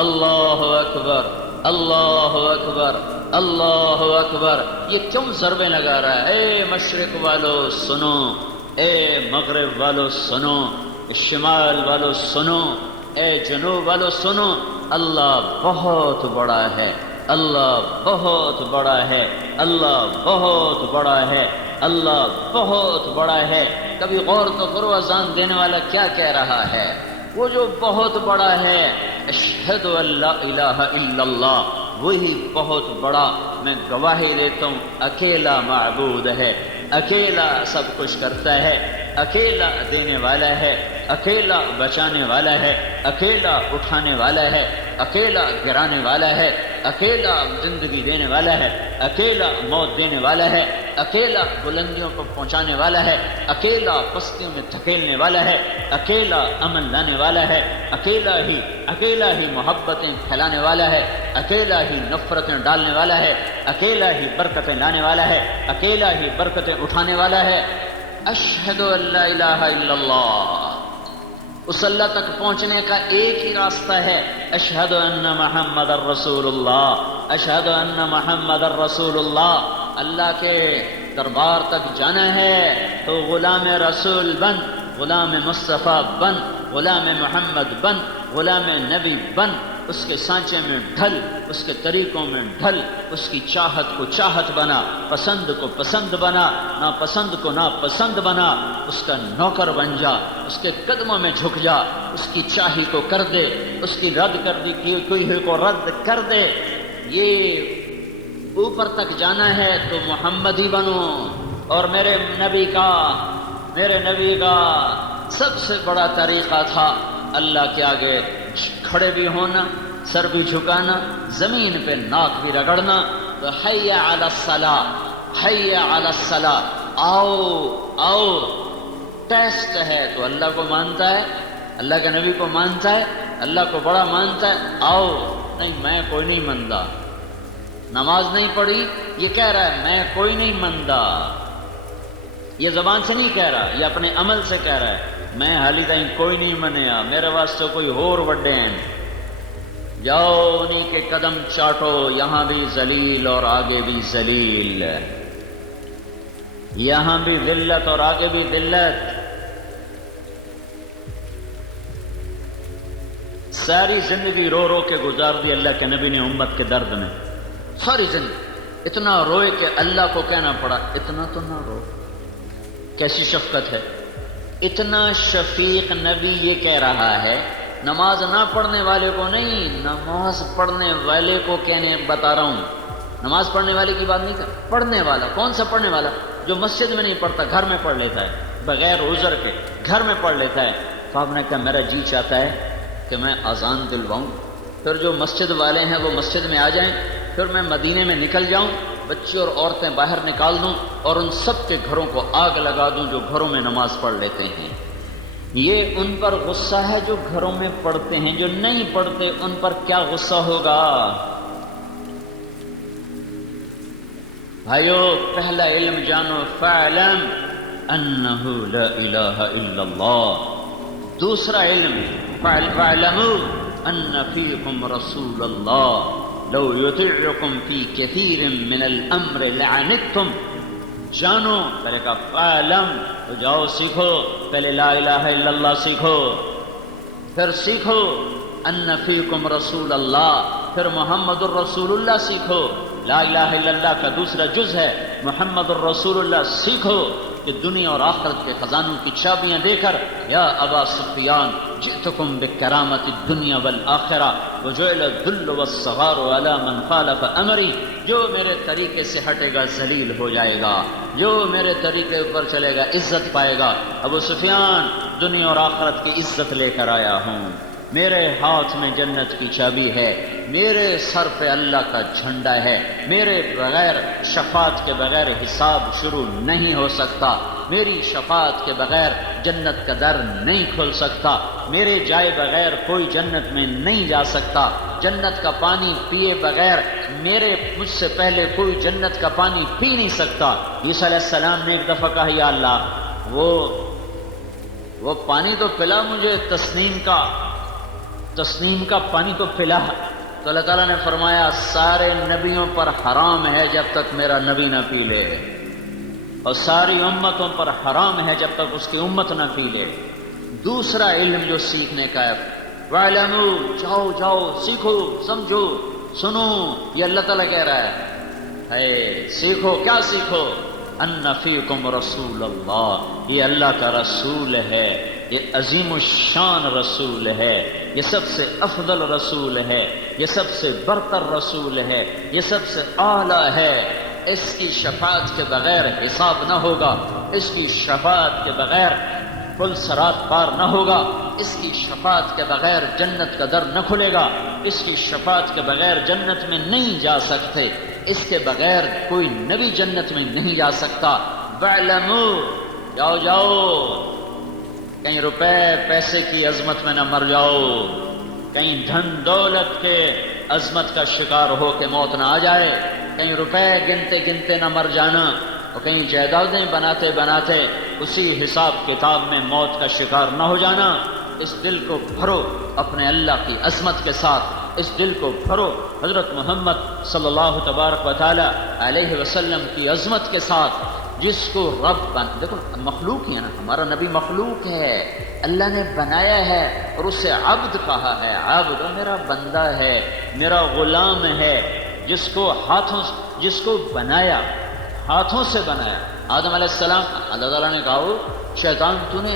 اللہ اکبر اللہ اکبر اللہ اکبر؟ یہ کیوں ضربیں لگا رہا ہے؟ اے مشرق والو سنو، اے مغرب والو سنو، شمال والو سنو، اے جنوب والو سنو، اللہ بہت بڑا ہے، اللہ بہت بڑا ہے، اللہ بہت بڑا ہے، اللہ بہت بڑا ہے۔ کبھی غور تو کرو اذان دینے والا کیا کہہ رہا ہے؟ وہ جو بہت بڑا ہے، اشہد ان لا الہ الا اللہ، وہی بہت بڑا میں گواہی دیتا ہوں اکیلا معبود ہے، اکیلا سب کچھ کرتا ہے، اکیلا دینے والا ہے، اکیلا بچانے والا ہے، اکیلا اٹھانے والا ہے، اکیلا گرانے والا ہے، اکیلا زندگی دینے والا ہے، اکیلا موت دینے والا ہے، اکیلا بلندیوں کو پہنچانے والا ہے، اکیلا پستیوں میں دھکیلنے والا ہے، اکیلا امن لانے والا ہے، اکیلا ہی محبتیں پھیلانے والا ہے، اکیلا ہی نفرتیں ڈالنے والا ہے، اکیلا ہی برکتیں لانے والا ہے، اکیلا ہی برکتیں اٹھانے والا ہے۔ اشہد ان لا الہ الا اللہ، اس اللہ تک پہنچنے کا ایک ہی راستہ ہے، اشہد ان محمد الرسول اللہ، اشہد ان محمد الرسول اللہ۔ اللہ کے دربار تک جانا ہے تو غلام رسول بن، غلام مصطفیٰ بن، غلام محمد بن، غلام نبی بن، اس کے سانچے میں ڈھل، اس کے طریقوں میں ڈھل، اس کی چاہت کو چاہت بنا، پسند کو پسند بنا، ناپسند کو ناپسند بنا، اس کا نوکر بن جا، اس کے قدموں میں جھک جا، اس کی چاہی کو کر دے، اس کی رد کر دی کوئی کو رد کر دے۔ یہ اوپر تک جانا ہے تو محمدی بنو، اور میرے نبی کا سب سے بڑا طریقہ تھا اللہ کے آگے کھڑے بھی ہونا، سر بھی جھکانا، زمین پہ ناک بھی رگڑنا۔ تو حی علی الصلاۃ حی علی الصلاۃ، آؤ ٹیسٹ ہے تو اللہ کو مانتا ہے، اللہ کے نبی کو مانتا ہے، اللہ کو بڑا مانتا ہے، آؤ۔ نہیں میں کوئی نہیں مانتا، نماز نہیں پڑھی، یہ کہہ رہا ہے میں کوئی نہیں مانتا، یہ زبان سے نہیں کہہ رہا، یہ اپنے عمل سے کہہ رہا ہے، میں حالی تائیں کوئی نہیں منیا، میرے واسطے کوئی اور وڈے ہیں، جاؤ انہی کے قدم چاٹو، یہاں بھی ذلیل اور آگے بھی ذلیل، یہاں بھی ذلت اور آگے بھی ذلت۔ ساری زندگی رو رو کے گزار دی اللہ کے نبی نے امت کے درد میں، ساری زندگی اتنا روئے کہ اللہ کو کہنا پڑا اتنا تو نہ رو۔ کیسی شفقت ہے، اتنا شفیق نبی یہ کہہ رہا ہے، نماز نہ پڑھنے والے کو نہیں، نماز پڑھنے والے کو کہنے بتا رہا ہوں، نماز پڑھنے والے کی بات نہیں کر، پڑھنے والا۔ کون سا پڑھنے والا؟ جو مسجد میں نہیں پڑھتا، گھر میں پڑھ لیتا ہے، بغیر عذر کے گھر میں پڑھ لیتا ہے۔ تو آپ نے کہا میرا جی چاہتا ہے کہ میں اذان دلواؤں، پھر جو مسجد والے ہیں وہ مسجد میں آ جائیں، پھر میں مدینے میں نکل جاؤں، بچے اور عورتیں باہر نکال دوں اور ان سب کے گھروں کو آگ لگا دوں جو گھروں میں نماز پڑھ لیتے ہیں۔ یہ ان پر غصہ ہے جو گھروں میں پڑھتے ہیں، جو نہیں پڑھتے ان پر کیا غصہ ہوگا؟ بھائیو پہلا علم جانو، فاعلم انہ لا الہ الا اللہ۔ دوسرا علم، فاعلموا ان فیکم رسول اللہ لو یطیعکم فی کثیر من الامر لعنتم۔ جانو، پہلے کہا فاعلم، تو جاؤ سیکھو، پہلے لا الہ الا اللہ سیکھو، پھر سیکھو ان فیکم رسول اللہ، پھر محمد الرسول اللہ سیکھو۔ لا الہ الا اللہ کا دوسرا جز ہے محمد الرسول اللہ۔ سیکھو کہ دنیا اور آخرت کے خزانوں کی چابیاں دے کر، یا ابا سفیان جئتکم بکرامت الدنیا والآخرہ وجعل الذل والصغار علی من خالف امری، جو میرے طریقے سے ہٹے گا ذلیل ہو جائے گا، جو میرے طریقے پر چلے گا عزت پائے گا۔ ابو سفیان دنیا اور آخرت کی عزت لے کر آیا ہوں، میرے ہاتھ میں جنت کی چابی ہے، میرے سر پہ اللہ کا جھنڈا ہے، میرے بغیر شفاعت کے بغیر حساب شروع نہیں ہو سکتا، میری شفاعت کے بغیر جنت کا در نہیں کھل سکتا، میرے جائے بغیر کوئی جنت میں نہیں جا سکتا، جنت کا پانی پیے بغیر مجھ سے پہلے کوئی جنت کا پانی پی نہیں سکتا۔ عیسیٰ علیہ السلام نے ایک دفعہ کہا یا اللہ وہ پانی تو پلا مجھے، تسنیم کا پانی تو پلا۔ تو اللہ تعالیٰ نے فرمایا سارے نبیوں پر حرام ہے جب تک میرا نبی نہ پی لے، اور ساری امتوں پر حرام ہے جب تک اس کی امت نہ پی لے۔ دوسرا علم جو سیکھنے کا ہے، وَاعْلَمُوا، جاؤ سیکھو، سمجھو، سنو، یہ اللہ تعالیٰ کہہ رہا ہے سیکھو۔ کیا سیکھو؟ ان فیکم رسول اللہ، یہ اللہ کا رسول ہے، یہ عظیم الشان رسول ہے، یہ سب سے افضل رسول ہے، یہ سب سے برتر رسول ہے، یہ سب سے اعلیٰ ہے۔ اس کی شفاعت کے بغیر حساب نہ ہوگا، اس کی شفاعت کے بغیر پل صراط پار نہ ہوگا، اس کی شفاعت کے بغیر جنت کا در نہ کھلے گا، اس کی شفاعت کے بغیر جنت میں نہیں جا سکتے، اس کے بغیر کوئی نبی جنت میں نہیں جا سکتا۔ وَاعْلَمُوا، جاؤ، کہیں روپے پیسے کی عظمت میں نہ مر جاؤ، کہیں دھن دولت کے عظمت کا شکار ہو کے موت نہ آ جائے، کہیں روپے گنتے گنتے نہ مر جانا، اور کہیں جائیدادیں بناتے بناتے اسی حساب کتاب میں موت کا شکار نہ ہو جانا۔ اس دل کو بھرو اپنے اللہ کی عظمت کے ساتھ، اس دل کو بھرو حضرت محمد صلی اللہ تبارک و تعالی علیہ وسلم کی عظمت کے ساتھ، جس کو رب دیکھو مخلوق ہی ہے نا، ہمارا نبی مخلوق ہے، اللہ نے بنایا ہے اور اس سے عبد کہا ہے، عبد میرا بندہ ہے، میرا غلام ہے، جس کو بنایا، ہاتھوں سے بنایا۔ آدم علیہ السلام، اللہ تعالیٰ نے کہا شیطان تو نے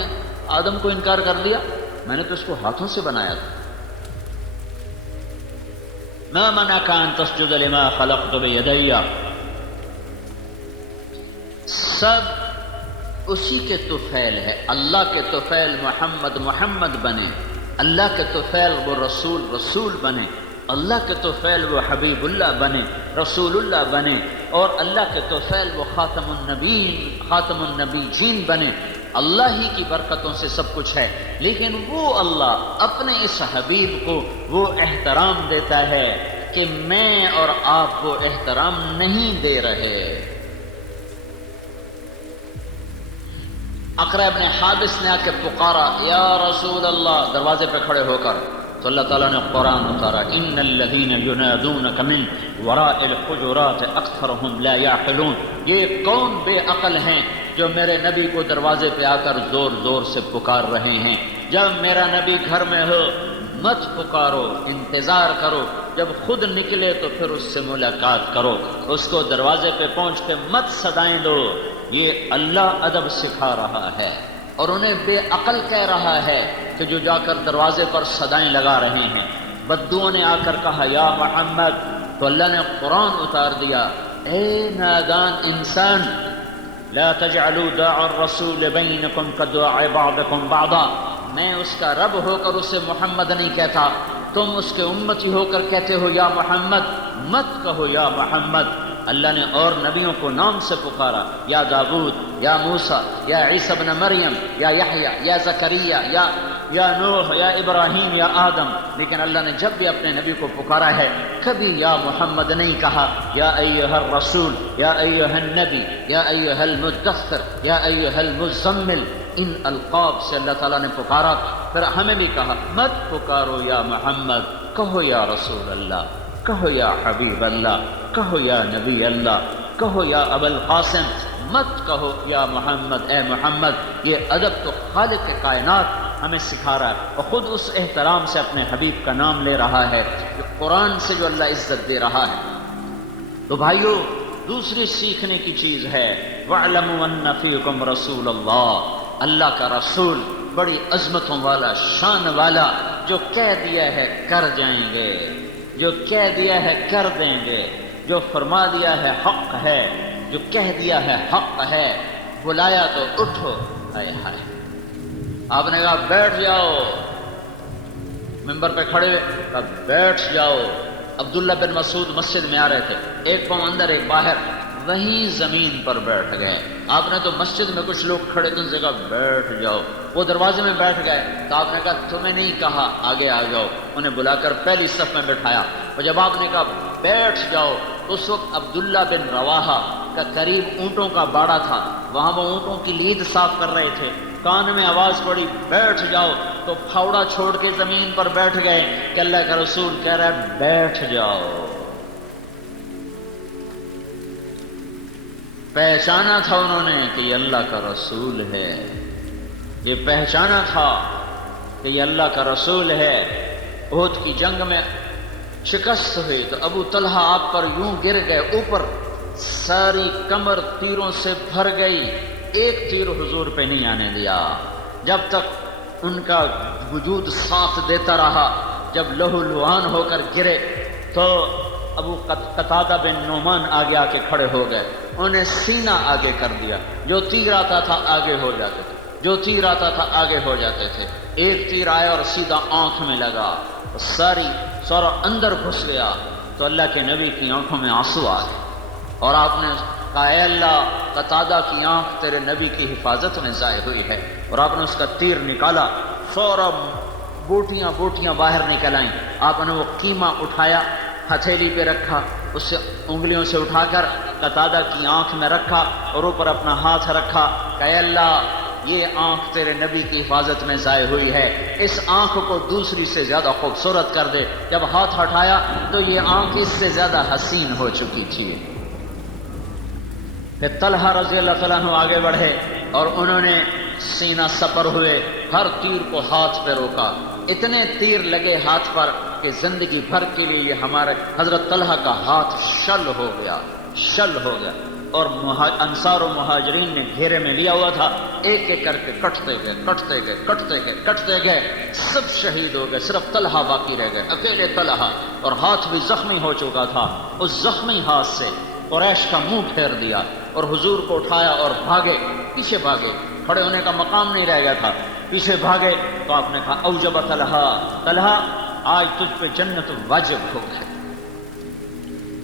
آدم کو انکار کر دیا، میں نے تو اس کو ہاتھوں سے بنایا تھا۔ ما منعك ان تسجد لما خلقت بيدي، سب اسی کے طفیل ہے، اللہ کے طفیل محمد بنے، اللہ کے طفیل وہ رسول بنے، اللہ کے طفیل وہ حبیب اللہ بنے، رسول اللہ بنے، اور اللہ کے طفیل وہ خاتم النبیین بنے۔ اللہ ہی کی برکتوں سے سب کچھ ہے، لیکن وہ اللہ اپنے اس حبیب کو وہ احترام دیتا ہے کہ میں اور آپ کو احترام نہیں دے رہے۔ اقرا ابن حابس نے آ کے پکارا یا رسول اللہ، دروازے پہ کھڑے ہو کر، تو اللہ تعالیٰ نے قرآن اتارا، ان الذین ینادونک من وراء الحجرات اکثرهم لا یعقلون، یہ کون بے عقل ہیں جو میرے نبی کو دروازے پہ آ کر زور زور سے پکار رہے ہیں۔ جب میرا نبی گھر میں ہو مت پکارو، انتظار کرو، جب خود نکلے تو پھر اس سے ملاقات کرو، اس کو دروازے پہ پہنچ کے مت صدائیں دو۔ یہ اللہ ادب سکھا رہا ہے، اور انہیں بے عقل کہہ رہا ہے کہ جو جا کر دروازے پر صدائیں لگا رہے ہیں۔ بدوؤں نے آ کر کہا یا محمد، تو اللہ نے قرآن اتار دیا، اے نادان انسان، لا تجعلوا داع الرسول بینکم کدعاء بعضکم بعضا، میں اس کا رب ہو کر اسے محمد نہیں کہتا، تم اس کے امتی ہو کر کہتے ہو یا محمد، مت کہو یا محمد۔ اللہ نے اور نبیوں کو نام سے پکارا، یا داؤد، یا موسیٰ، یا عیسیٰ ابن مریم، یا یحییٰ، یا زکریا، یا نوح، یا ابراہیم، یا آدم، لیکن اللہ نے جب بھی اپنے نبی کو پکارا ہے کبھی یا محمد نہیں کہا۔ یا ایھا الرسول، یا ایھا النبی، یا ایھا المدثر، یا ایھا المزمل، ان القاب سے اللہ تعالیٰ نے پکارا۔ پھر ہمیں بھی کہا مت پکارو یا محمد، کہو یا رسول اللہ، کہو یا حبیب اللہ، کہو یا نبی اللہ، کہو یا ابا القاسم، مت کہو یا محمد، اے محمد۔ یہ ادب تو خالق کائنات ہمیں سکھا رہا ہے، اور خود اس احترام سے اپنے حبیب کا نام لے رہا ہے، قرآن سے جو اللہ عزت دے رہا ہے۔ تو بھائیو، دوسری سیکھنے کی چیز ہے وَاعْلَمُوا أَنَّ فِيكُمْ رَسُولَ اللَّهِ، اللہ کا رسول بڑی عظمتوں والا، شان والا، جو کہہ دیا ہے کر جائیں گے، جو کہہ دیا ہے کر دیں گے، جو فرما دیا ہے حق ہے، جو کہہ دیا ہے حق ہے، بلایا تو اٹھو، ہائے ہائے، آپ نے کہا بیٹھ جاؤ، ممبر پہ کھڑے ہوئے کہا بیٹھ جاؤ، عبداللہ بن مسعود مسجد میں آ رہے تھے، ایک پاؤں اندر ایک باہر، وہیں زمین پر بیٹھ گئے۔ آپ نے تو مسجد میں کچھ لوگ کھڑے تھے، ان سے کہا بیٹھ جاؤ، وہ دروازے میں بیٹھ گئے تو آپ نے کہا تمہیں نہیں کہا آگے آ جاؤ، انہیں بلا کر پہلی صف میں بٹھایا، اور جب آپ نے کہا بیٹھ جاؤ، اس وقت عبداللہ بن رواحہ کا قریب اونٹوں کا باڑا تھا، وہاں وہ اونٹوں کی لید صاف کر رہے تھے، کان میں آواز پڑی بیٹھ جاؤ، تو پھاوڑا چھوڑ کے زمین پر بیٹھ گئے کہ اللہ کا رسول کہہ رہا ہے بیٹھ جاؤ۔ پہچانا تھا انہوں نے کہ یہ اللہ کا رسول ہے، یہ پہچانا تھا کہ یہ اللہ کا رسول ہے۔ احد کی جنگ میں شکست ہوئی تو ابو طلحہ آپ پر یوں گر گئے، اوپر ساری کمر تیروں سے بھر گئی، ایک تیر حضور پہ نہیں آنے دیا جب تک ان کا وجود ساتھ دیتا رہا۔ جب لہو لہان ہو کر گرے تو ابو قتادہ بن نعمان آگے آ کے کھڑے ہو گئے، انہیں سینہ آگے کر دیا، جو تیر آتا تھا آگے ہو جاتے تھے، جو تیر آتا تھا آگے ہو جاتے تھے۔ ایک تیر آیا اور سیدھا آنکھ میں لگا، سارا اندر گھس گیا، تو اللہ کے نبی کی آنکھوں میں آنسو آ گئے، اور آپ نے کہا اے اللہ قتادہ کی آنکھ تیرے نبی کی حفاظت میں ضائع ہوئی ہے، اور آپ نے اس کا تیر نکالا، فوراً بوٹیاں بوٹیاں باہر نکل آئیں، آپ نے وہ قیمہ اٹھایا، ہتھیلی پہ رکھا، اس سے انگلیوں سے اٹھا کر قتادہ کی آنکھ میں رکھا، اور اوپر اپنا ہاتھ رکھا کہ اے اللہ یہ آنکھ تیرے نبی کی حفاظت میں ضائع ہوئی ہے، اس آنکھ کو دوسری سے زیادہ خوبصورت کر دے۔ جب ہاتھ ہٹایا تو یہ آنکھ اس سے زیادہ حسین ہو چکی تھی۔ پھر طلحہ رضی اللہ تعالیٰ عنہ آگے بڑھے اور انہوں نے سینہ سپر ہوئے، ہر تیر کو ہاتھ پہ روکا، اتنے تیر لگے ہاتھ پر کہ زندگی بھر کے لیے یہ ہمارے حضرت طلحہ کا ہاتھ شل ہو گیا، شل ہو گیا، اور انصار و مہاجرین نے گھیرے میں لیا ہوا تھا، ایک ایک کر کے کٹتے گئے کٹتے گئے کٹتے گئے کٹتے گئے، سب شہید ہو گئے، صرف طلحہ باقی رہ گئے، اکیلے طلحہ، اور ہاتھ بھی زخمی ہو چکا تھا۔ اس زخمی ہاتھ سے قریش کا منہ پھیر دیا اور حضور کو اٹھایا اور بھاگے، پیچھے بھاگے، کھڑے ہونے کا مقام نہیں رہ گیا تھا، پیچھے بھاگے تو آپ نے کہا اوجب طلحہ، طلحہ آج تجھ پہ جنت واجب ہو گئی۔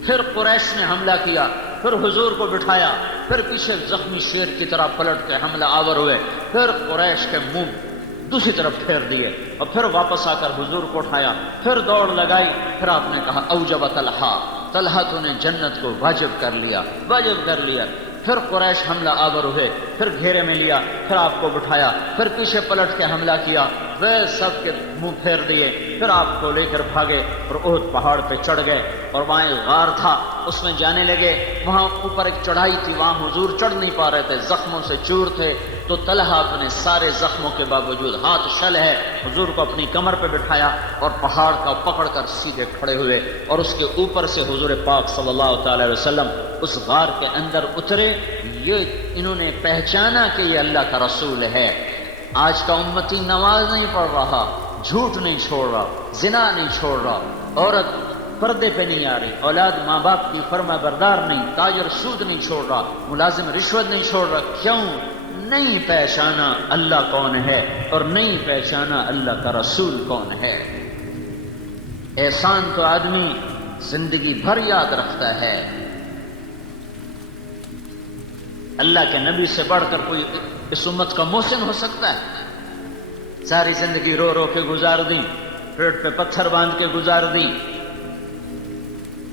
پھر قریش نے حملہ کیا، پھر حضور کو بٹھایا، پھر پیچھے زخمی شیر کی طرح پلٹ کے حملہ آور ہوئے، پھر قریش کے منہ دوسری طرف پھیر دیے، اور پھر واپس آ کر حضور کو اٹھایا، پھر دوڑ لگائی، پھر آپ نے کہا اوجب طلحہ، طلحہ تو نے جنت کو واجب کر لیا، واجب کر لیا۔ پھر قریش حملہ آور ہوئے، پھر گھیرے میں لیا، پھر آپ کو بٹھایا، پھر پیچھے پلٹ کے حملہ کیا، وہ سب کے منہ پھیر دیے، پھر آپ کو لے کر بھاگے اور احد پہاڑ پہ چڑھ گئے، اور وہاں ایک غار تھا، اس میں جانے لگے، وہاں اوپر ایک چڑھائی تھی، وہاں حضور چڑھ نہیں پا رہے تھے، زخموں سے چور تھے، تو طلحہ اپنے سارے زخموں کے باوجود، ہاتھ شل ہے، حضور کو اپنی کمر پہ بٹھایا اور پہاڑ کا پکڑ کر سیدھے کھڑے ہوئے، اور اس کے اوپر سے حضور پاک صلی اللہ تعالی علیہ وسلم اس غار کے اندر اترے۔ یہ انہوں نے پہچانا کہ یہ اللہ کا رسول ہے۔ آج کا امتی نماز نہیں پڑھ رہا، جھوٹ نہیں چھوڑ رہا، زنا نہیں چھوڑ رہا، عورت پردے پہ نہیں آ رہی، اولاد ماں باپ کی فرما بردار نہیں، تاجر سود نہیں چھوڑ رہا، ملازم رشوت نہیں چھوڑ رہا، کیوں؟ نہیں پہچانا اللہ کون ہے، اور نہیں پہچانا اللہ کا رسول کون ہے۔ احسان تو آدمی زندگی بھر یاد رکھتا ہے، اللہ کے نبی سے بڑھ کر کوئی اس امت کا محسن ہو سکتا ہے؟ ساری زندگی رو رو کے گزار دی، پیٹ پہ پتھر باندھ کے گزار دی۔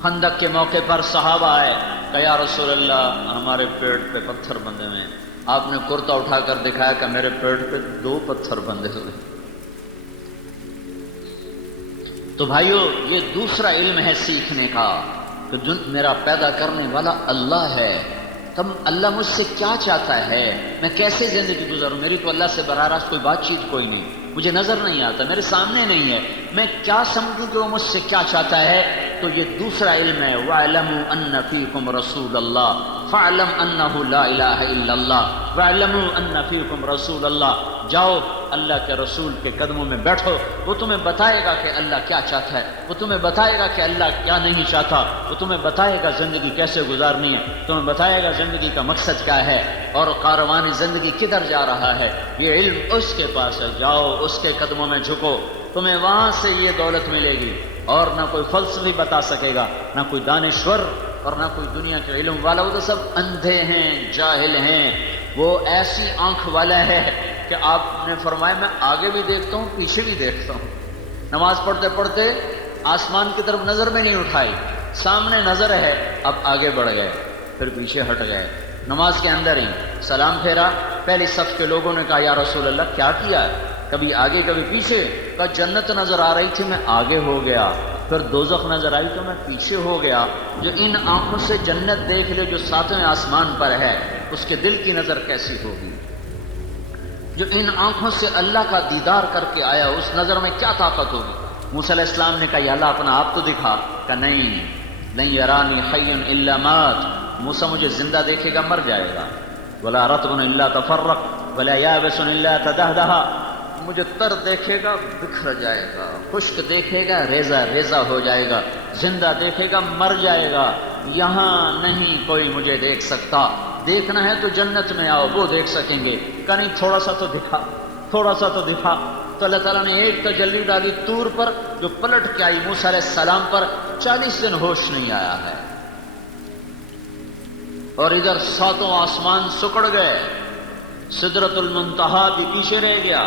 خندق کے موقع پر صحابہ آئے کہ یا رسول اللہ ہمارے پیٹ پہ پتھر بندھے ہوئے ہیں، آپ نے کرتا اٹھا کر دکھایا کہ میرے پیٹ پہ 2 پتھر بندھے ہوئے۔ تو بھائیو یہ دوسرا علم ہے سیکھنے کا کہ میرا پیدا کرنے والا اللہ ہے، تم اللہ مجھ سے کیا چاہتا ہے، میں کیسے زندگی گزاروں، میری تو اللہ سے براہ راست کوئی بات چیت کوئی نہیں، مجھے نظر نہیں آتا، میرے سامنے نہیں ہے، میں کیا سمجھوں کہ وہ مجھ سے کیا چاہتا ہے۔ تو یہ دوسرا علم ہے، وَاعْلَمُوا أَنَّ فِيكُمْ رَسُولَ اللَّهِ فَاعْلَمْ أَنَّهُ لَا إِلَٰهَ إِلَّا اللَّهِ وَاعْلَمُوا أَنَّ فِيكُمْ رَسُولَ اللَّهِ، جاؤ اللہ کے رسول کے قدموں میں بیٹھو، وہ تمہیں بتائے گا کہ اللہ کیا چاہتا ہے، وہ تمہیں بتائے گا کہ اللہ کیا نہیں چاہتا، وہ تمہیں بتائے گا زندگی کیسے گزارنی ہے، تمہیں بتائے گا زندگی کا مقصد کیا ہے اور کاروان زندگی کدھر جا رہا ہے۔ یہ علم اس کے پاس ہے، جاؤ اس کے قدموں میں جھکو، تمہیں وہاں سے یہ دولت ملے گی، اور نہ کوئی فلسفی بتا سکے گا، نہ کوئی دانشور اور نہ کوئی دنیا کے علم والا. وہ تو سب اندھے ہیں، جاہل ہیں. وہ ایسی آنکھ والا ہے کہ آپ نے فرمایا میں آگے بھی دیکھتا ہوں پیچھے بھی دیکھتا ہوں. نماز پڑھتے پڑھتے آسمان کی طرف نظر میں نہیں اٹھائی، سامنے نظر ہے، اب آگے بڑھ گئے پھر پیچھے ہٹ گئے. نماز کے اندر ہی سلام پھیرا، پہلی صف کے لوگوں نے کہا یا رسول اللہ کیا کیا ہے؟ کبھی آگے کبھی پیچھے. کہا جنت نظر آ رہی تھی میں آگے ہو گیا، پھر دوزخ نظر آئی تو میں پیچھے ہو گیا. جو ان آنکھوں سے جنت دیکھ لے جو ساتویں آسمان پر ہے، اس کے دل کی نظر کیسی ہوگی؟ جو ان آنکھوں سے اللہ کا دیدار کر کے آیا اس نظر میں کیا طاقت ہوگی؟ موسیٰ علیہ السلام نے کہا یا اللہ اپنا آپ تو دکھا. کہا نہیں، لن یرانی حی الا مات. موسیٰ مجھے زندہ دیکھے گا مر جائے گا. ولا رطب الا تفرق ولا یابس الا تدہدہ. مجھے تر دیکھے گا بکھر جائے گا، خشک دیکھے گا ریزہ ریزہ ہو جائے گا، زندہ دیکھے گا مر جائے گا. یہاں نہیں کوئی مجھے دیکھ سکتا. دیکھنا ہے تو جنت میں آؤ، وہ دیکھ سکیں گے. کہ نہیں تھوڑا سا تو دکھا، تھوڑا سا تو دکھا. تو اللہ تعالیٰ نے ایک تجلی ڈالی طور پر جو پلٹ کے آئی موسیٰ علیہ السلام پر. 40 دن ہوش نہیں آیا ہے. اور ادھر ساتوں آسمان سکڑ گئے. سدرۃ المنتہا بھی پیچھے رہ گیا،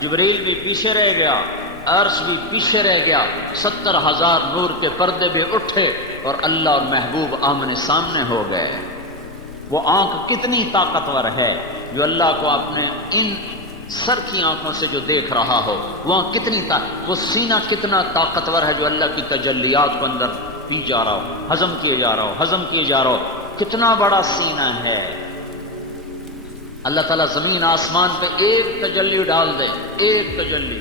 جبریل بھی پیچھے رہ گیا، عرش بھی پیچھے رہ گیا. 70,000 نور کے پردے بھی اٹھے اور اللہ اور محبوب آمنے سامنے ہو گئے. وہ آنکھ کتنی طاقتور ہے جو اللہ کو اپنے ان سر کی آنکھوں سے جو دیکھ رہا ہو. وہاں کتنی وہ سینہ کتنا طاقتور ہے جو اللہ کی تجلیات کو اندر پی جا رہا ہو، ہضم کیے جا رہا ہو، ہضم کیے جا رہا ہو. کتنا بڑا سینہ ہے. اللہ تعالیٰ زمین آسمان پہ ایک تجلی ڈال دے، ایک تجلی،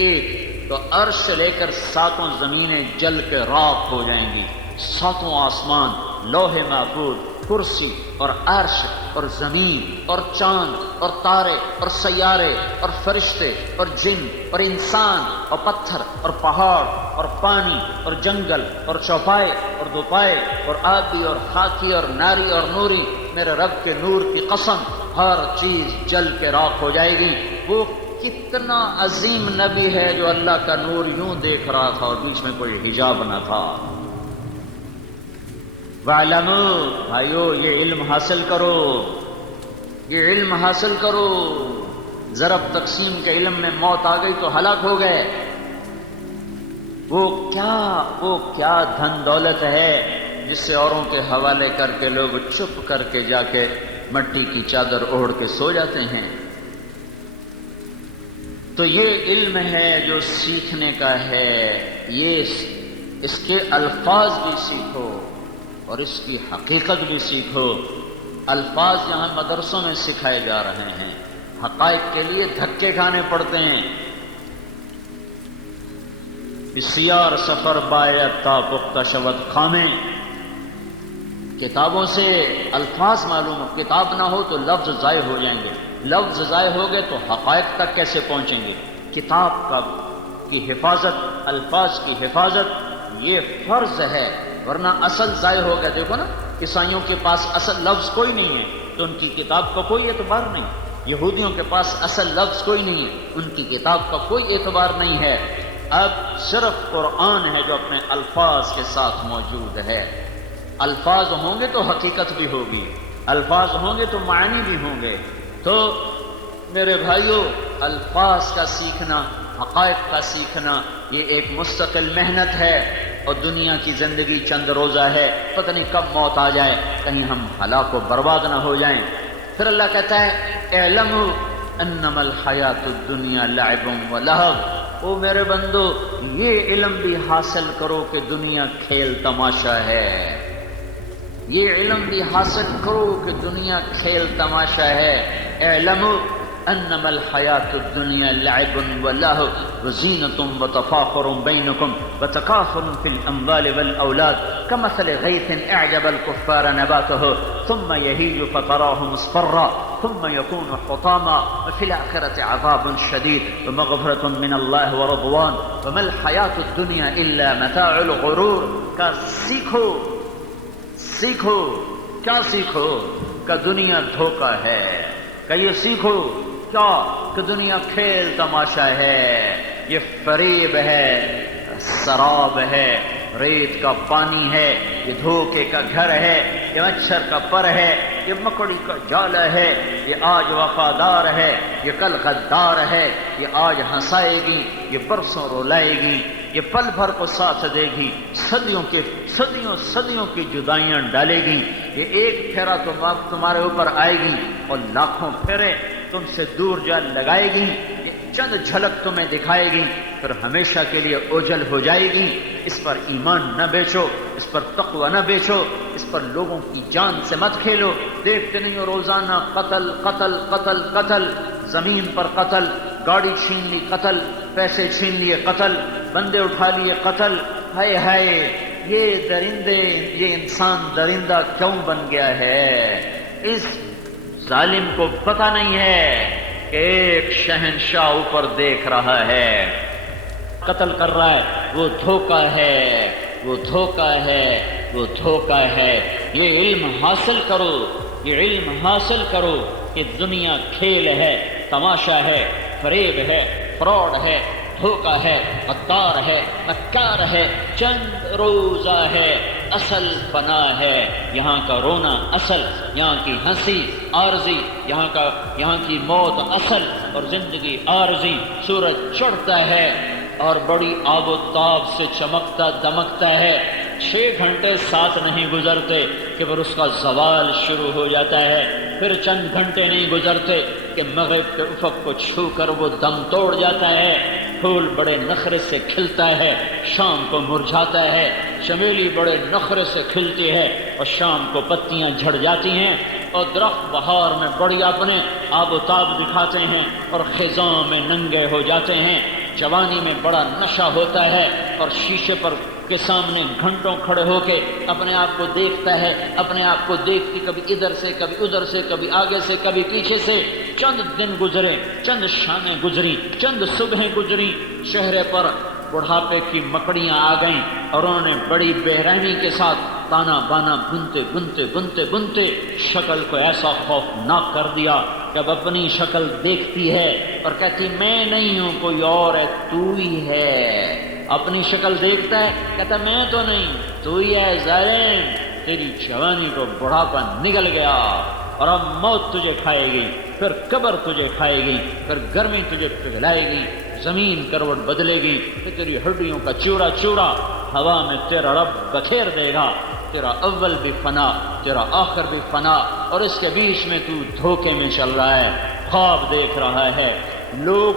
ایک تو عرش سے لے کر 7 زمینیں جل کے راکھ ہو جائیں گی. 7 آسمان، لوح محفوظ، کرسی اور عرش اور زمین اور چاند اور تارے اور سیارے اور فرشتے اور جن اور انسان اور پتھر اور پہاڑ اور پانی اور جنگل اور چوپائے اور دوپائے اور آبی اور خاکی اور ناری اور نوری. میرے رب کے نور کی قسم ہر چیز جل کے راکھ ہو جائے گی. وہ کتنا عظیم نبی ہے جو اللہ کا نور یوں دیکھ رہا تھا اور بیچ میں کوئی حجاب نہ تھا. وَاعْلَمُوا بھائیو یہ علم حاصل کرو، یہ علم حاصل کرو. ضرب تقسیم کے علم میں موت آ گئی تو ہلاک ہو گئے. وہ کیا دھن دولت ہے جس سے اوروں کے حوالے کر کے لوگ چپ کر کے جا کے مٹی کی چادر اوڑھ کے سو جاتے ہیں. تو یہ علم ہے جو سیکھنے کا ہے. یہ اس کے الفاظ بھی سیکھو اور اس کی حقیقت بھی سیکھو. الفاظ یہاں مدرسوں میں سکھائے جا رہے ہیں، حقائق کے لیے دھکے کھانے پڑتے ہیں. بسیار سفر باید تا پختہ شود خامیں. کتابوں سے الفاظ معلوم ہو، کتاب نہ ہو تو لفظ ضائع ہو جائیں گے. لفظ ضائع ہو گئے تو حقائق تک کیسے پہنچیں گے؟ کتاب کی حفاظت، الفاظ کی حفاظت یہ فرض ہے، ورنہ اصل ضائع ہو گیا. دیکھو نا عیسائیوں کے پاس اصل لفظ کوئی نہیں ہے تو ان کی کتاب کا کوئی اعتبار نہیں. یہودیوں کے پاس اصل لفظ کوئی نہیں ہے، ان کی کتاب کا کوئی اعتبار نہیں ہے. اب صرف قرآن ہے جو اپنے الفاظ کے ساتھ موجود ہے. الفاظ ہوں گے تو حقیقت بھی ہوگی، الفاظ ہوں گے تو معنی بھی ہوں گے. تو میرے بھائیوں الفاظ کا سیکھنا، حقائق کا سیکھنا یہ ایک مستقل محنت ہے. اور دنیا کی زندگی چند روزہ ہے، پتہ نہیں کب موت آ جائے، کہیں ہم ہلاک و برباد نہ ہو جائیں. پھر اللہ کہتا ہے اعلموا انما الحیات الدنیا لعب و لہو. او میرے بندو یہ علم بھی حاصل کرو کہ دنیا کھیل تماشا ہے. یہ علم بھی حاصل کرو کہ دنیا کھیل تماشا ہے. اعلموا انما الحیات الدنیا لعب و لہو وزینۃ وتفاخر بینکم وتکاثر فی الاموال والاولاد کمثل غیث اعجب الکفار نباته ثم یہیج فتراه مصفرا ثم یکون حطاما وفی الآخرة عذاب شدید ومغفرة من اللہ ورضوان وما الحیات الدنیا الا متاع الغرور. کا سیکھو کیا سیکھو کہ دنیا دھوکہ ہے. کہ یہ سیکھو کیا کہ دنیا کھیل تماشا ہے، یہ فریب ہے. سراب ہے، ریت کا پانی ہے، یہ دھوکے کا گھر ہے، یہ مچھر کا پر ہے، یہ مکڑی کا جال ہے، یہ آج وفادار ہے، یہ کل غدار ہے، یہ آج ہنسائے گی، یہ برسوں رولائے گی، یہ پل بھر کو ساتھ دے گی، صدیوں کی جدائیاں ڈالے گی، یہ ایک پھیرا تمہارے اوپر آئے گی اور لاکھوں پھیرے تم سے دور جا لگائے گی، یہ چند جھلک تمہیں دکھائے گی، پھر ہمیشہ کے لیے اوجھل ہو جائے گی۔ اس پر ایمان نہ بیچو، اس پر تقوی نہ بیچو، اس پر لوگوں کی جان سے مت کھیلو۔ دیکھتے نہیں ہو روزانہ قتل قتل قتل قتل، زمین پر قتل، گاڑی چھین لی قتل، پیسے چھین لیے قتل، بندے اٹھا لیے قتل۔ ہائے ہائے، یہ درندے، یہ انسان درندہ کیوں بن گیا ہے؟ اس ظالم کو پتہ نہیں ہے کہ ایک شہنشاہ اوپر دیکھ رہا ہے، قتل کر رہا ہے، وہ دھوکہ ہے، وہ دھوکہ ہے، وہ دھوکہ ہے۔ یہ علم حاصل کرو، یہ علم حاصل کرو کہ دنیا کھیل ہے، تماشا ہے، فریب ہے، فراڈ ہے، دھوکہ ہے، غدار ہے، مکار ہے، چند روزہ ہے، اصل فنا ہے۔ یہاں کا رونا اصل، یہاں کی ہنسی عارضی، یہاں کی موت اصل اور زندگی عارضی۔ سورج چڑھتا ہے اور بڑی آب و تاب سے چمکتا دمکتا ہے، 6 گھنٹے ساتھ نہیں گزرتے کہ پھر اس کا زوال شروع ہو جاتا ہے، پھر چند گھنٹے نہیں گزرتے کہ مغرب کے افق کو چھو کر وہ دم توڑ جاتا ہے۔ پھول بڑے نخرے سے کھلتا ہے، شام کو مرجھاتا ہے، چمیلی بڑے نخرے سے کھلتی ہے اور شام کو پتیاں جھڑ جاتی ہیں، اور درخت بہار میں بڑی اپنے آب و تاب دکھاتے ہیں اور خزاں میں ننگے ہو جاتے ہیں۔ جوانی میں بڑا نشہ ہوتا ہے اور شیشے پر کے سامنے گھنٹوں کھڑے ہو کے اپنے آپ کو دیکھتا ہے، اپنے آپ کو دیکھ کے کبھی ادھر سے کبھی ادھر سے، کبھی آگے سے کبھی پیچھے سے۔ چند دن گزرے، چند شامیں گزری، چند صبحیں گزری، چہرے پر بڑھاپے کی مکڑیاں آ گئیں اور انہوں نے بڑی بے رحمی کے ساتھ تانا بانا بنتے شکل کو ایسا خوفناک کر دیا کہ اب اپنی شکل دیکھتی ہے اور کہتی میں نہیں ہوں، کوئی اور ہے، تو ہی ہے۔ اپنی شکل دیکھتا ہے، کہتا میں تو نہیں، تو ہی ہے ظالم، تیری جوانی کو بڑھاپا نگل گیا اور اب موت تجھے کھائے گی، پھر قبر تجھے کھائے گی، پھر گرمی تجھے پگھلائے گی، زمین کروٹ بدلے گی، پھر تیری ہڈیوں کا چورا چورا ہوا میں تیرا رب بکھیر دے گا۔ تیرا اول بھی فنا، تیرا آخر بھی فنا، اور اس کے بیچ میں تو دھوکے میں چل رہا ہے، خواب دیکھ رہا ہے۔ لوگ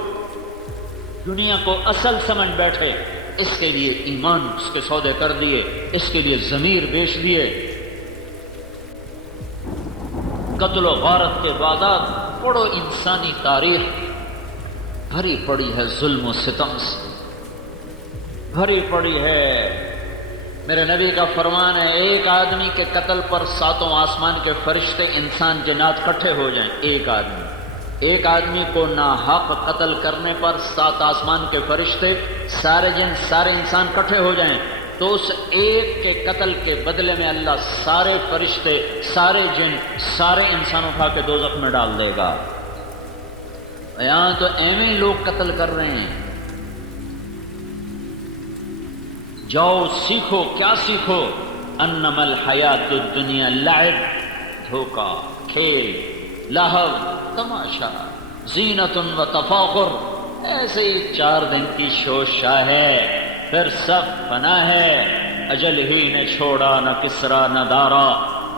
دنیا کو اصل سمجھ بیٹھے، اس کے لیے ایمان اس کے سودے کر دیے، اس کے لیے ضمیر بیچ دیے۔ قتل و غارت کے بعدات پڑھو، انسانی تاریخ بھری پڑی ہے ظلم و ستم سے، بھری پڑی ہے۔ میرے نبی کا فرمان ہے، ایک آدمی کے قتل پر 7 آسمان کے فرشتے انسان جنات کٹھے ہو جائیں۔ ایک آدمی کو ناحق قتل کرنے پر 7 آسمان کے فرشتے، سارے جن سارے انسان کٹھے ہو جائیں تو اس ایک کے قتل کے بدلے میں اللہ سارے فرشتے، سارے جن، سارے انسان اٹھا کے دوزخ میں ڈال دے گا۔ یہاں تو ایویں لوگ قتل کر رہے ہیں۔ جاؤ سیکھو، کیا سیکھو؟ انما الحیات الدنیا لعب، دھوکا، کھیل، لہو، تماشا، زینت و تفاخر، ایسے ہی 4 دن کی شوشا ہے، پھر سب فنا ہے۔ اجل ہی نے چھوڑا نہ کسرا نہ دارا،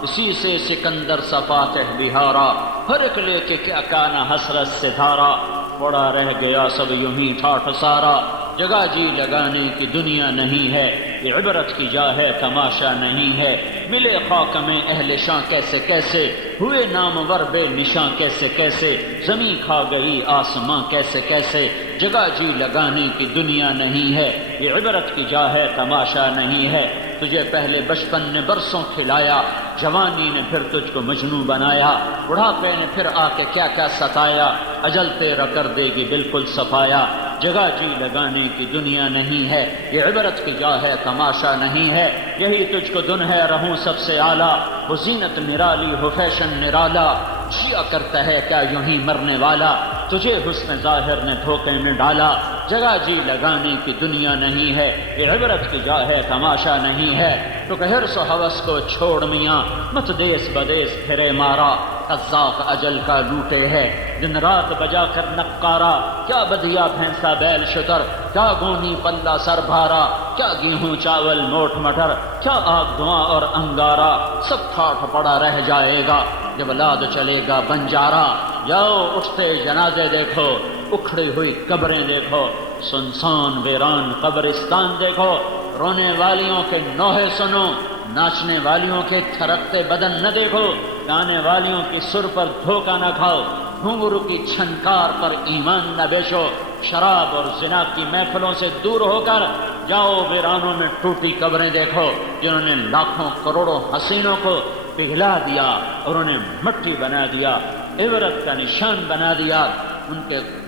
اسی سے سکندر سا فاتح بہارا، فرق لے کے کیا کانا حسرت سے دھارا، پڑا رہ گیا سب یوں ہی ٹھاٹھ سارا۔ جگہ جی لگانے کی دنیا نہیں ہے، یہ عبرت کی جا ہے، تماشا نہیں ہے۔ ملے خاک میں اہل شاں کیسے کیسے، ہوئے نامور بے نشاں کیسے کیسے، زمین کھا گئی آسماں کیسے کیسے۔ جگہ جی لگانے کی دنیا نہیں ہے، یہ عبرت کی جا ہے، تماشا نہیں ہے۔ تجھے پہلے بچپن نے برسوں کھلایا، جوانی نے پھر تجھ کو مجنوں بنایا، بڑھاپے نے پھر آ کے کیا کیا ستایا، اجل تیرا کر دے گی بالکل صفایا۔ جگہ جی لگانے کی دنیا نہیں ہے، یہ عبرت کی جا ہے، تماشا نہیں ہے۔ یہی تجھ کو دن ہے رہوں سب سے اعلیٰ، وہ زینت نرالی ہو فیشن نرالا، جیا کرتا ہے کیا یوں ہی مرنے والا، تجھے حسن ظاہر نے دھوکے میں ڈالا، جگہ جی لگانے کی دنیا نہیں ہے، یہ عبرت کی جا ہے تماشا نہیں ہے۔ تو کہ حرص و ہوس کو چھوڑ میاں، مت دیس بدیس پھرے مارا، قذاق اجل کا لوٹے ہے دن رات بجا کر نقارا۔ کیا بدیا بھینسا بیل شتر، کیا گونی پلہ سر بھارا، کیا گیہوں چاول موٹ مٹر، کیا آگ دھواں اور انگارا، سب ٹھاٹھ پڑا رہ جائے گا جب لاد چلے گا بنجارا۔ جاؤ اٹھتے جنازے دیکھو، اکھڑی ہوئی قبریں دیکھو، سنسان ویران قبرستان دیکھو، رونے والیوں کے نوحے سنو، ناچنے والیوں کے تھرکتے بدن نہ دیکھو، گانے والیوں کی سر پر دھوکہ نہ کھاؤ، گھنگرو کی چھنکار پر ایمان نہ بیچو، شراب اور زنا کی محفلوں سے دور ہو کر جاؤ ویرانوں میں ٹوٹی قبریں دیکھو، جنہوں نے لاکھوں کروڑوں حسینوں کو پگھلا دیا اور انہیں مٹی بنا دیا، عبرت کا نشان بنا دیا،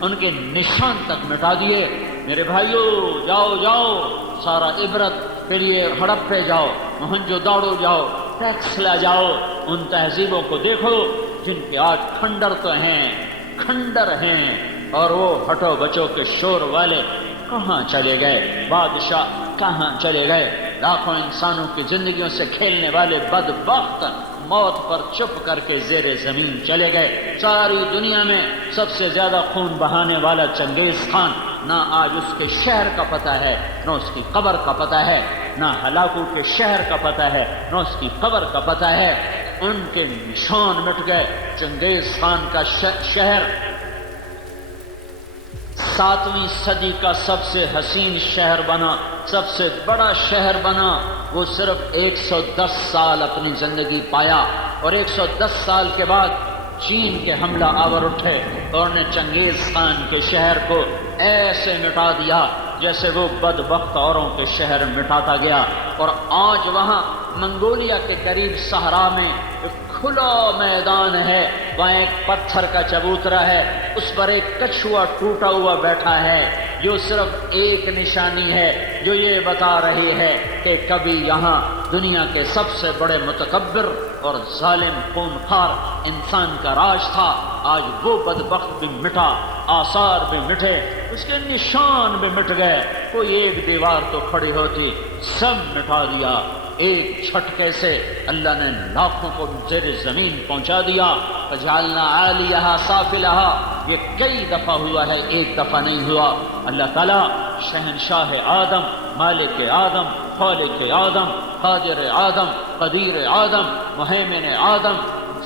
ان کے نشان تک مٹا دیے۔ میرے بھائیو جاؤ جاؤ، سارا عبرت کے لیے ہڑپے جاؤ، موہنجو داڑو جاؤ، ٹیکس لا جاؤ، ان تہذیبوں کو دیکھو جن کے آج کھنڈر تو ہیں، کھنڈر ہیں، اور وہ ہٹو بچو کے شور والے کہاں چلے گئے، بادشاہ کہاں چلے گئے، لاکھوں انسانوں کی زندگیوں سے کھیلنے والے بدبخت موت پر چپ کر کے زیر زمین چلے گئے۔ ساری دنیا میں سب سے زیادہ خون بہانے والا چنگیز خان، نہ آج اس کے شہر کا پتہ ہے، نہ اس کی قبر کا پتہ ہے، نہ ہلاکو کے شہر کا پتہ ہے، نہ اس کی قبر کا پتہ ہے۔ ان کے نشان مٹ گئے۔ چنگیز خان کا شہر 7ویں صدی کا سب سے حسین شہر بنا، سب سے بڑا شہر بنا۔ وہ صرف 110 سال اپنی زندگی پایا، اور 110 سال کے بعد چین کے حملہ آور اٹھے اور نے چنگیز خان کے شہر کو ایسے مٹا دیا جیسے وہ بدبخت اوروں کے شہر مٹاتا گیا۔ اور آج وہاں منگولیا کے قریب صحرا میں ایک کھلا میدان ہے، وہاں ایک پتھر کا چبوترا ہے، اس پر ایک کچھوا ٹوٹا ہوا بیٹھا ہے، جو صرف ایک نشانی ہے جو یہ بتا رہی ہے کہ کبھی یہاں دنیا کے سب سے بڑے متکبر اور ظالم خونخوار انسان کا راج تھا۔ آج وہ بدبخت بھی مٹا، آثار بھی مٹے، اس کے نشان بھی مٹ گئے۔ کوئی ایک دیوار تو کھڑی ہوتی، سب مٹا دیا۔ ایک جھٹکے سے اللہ نے لاکھوں کو زیر زمین پہنچا دیا۔ فجعلنا عالیہا سافلہا، یہ کئی دفعہ ہوا ہے، ایک دفعہ نہیں ہوا۔ اللہ تعالیٰ شہنشاہ آدم، مالک آدم، خالق آدم، قادر آدم، قدیر آدم، مہیمن آدم،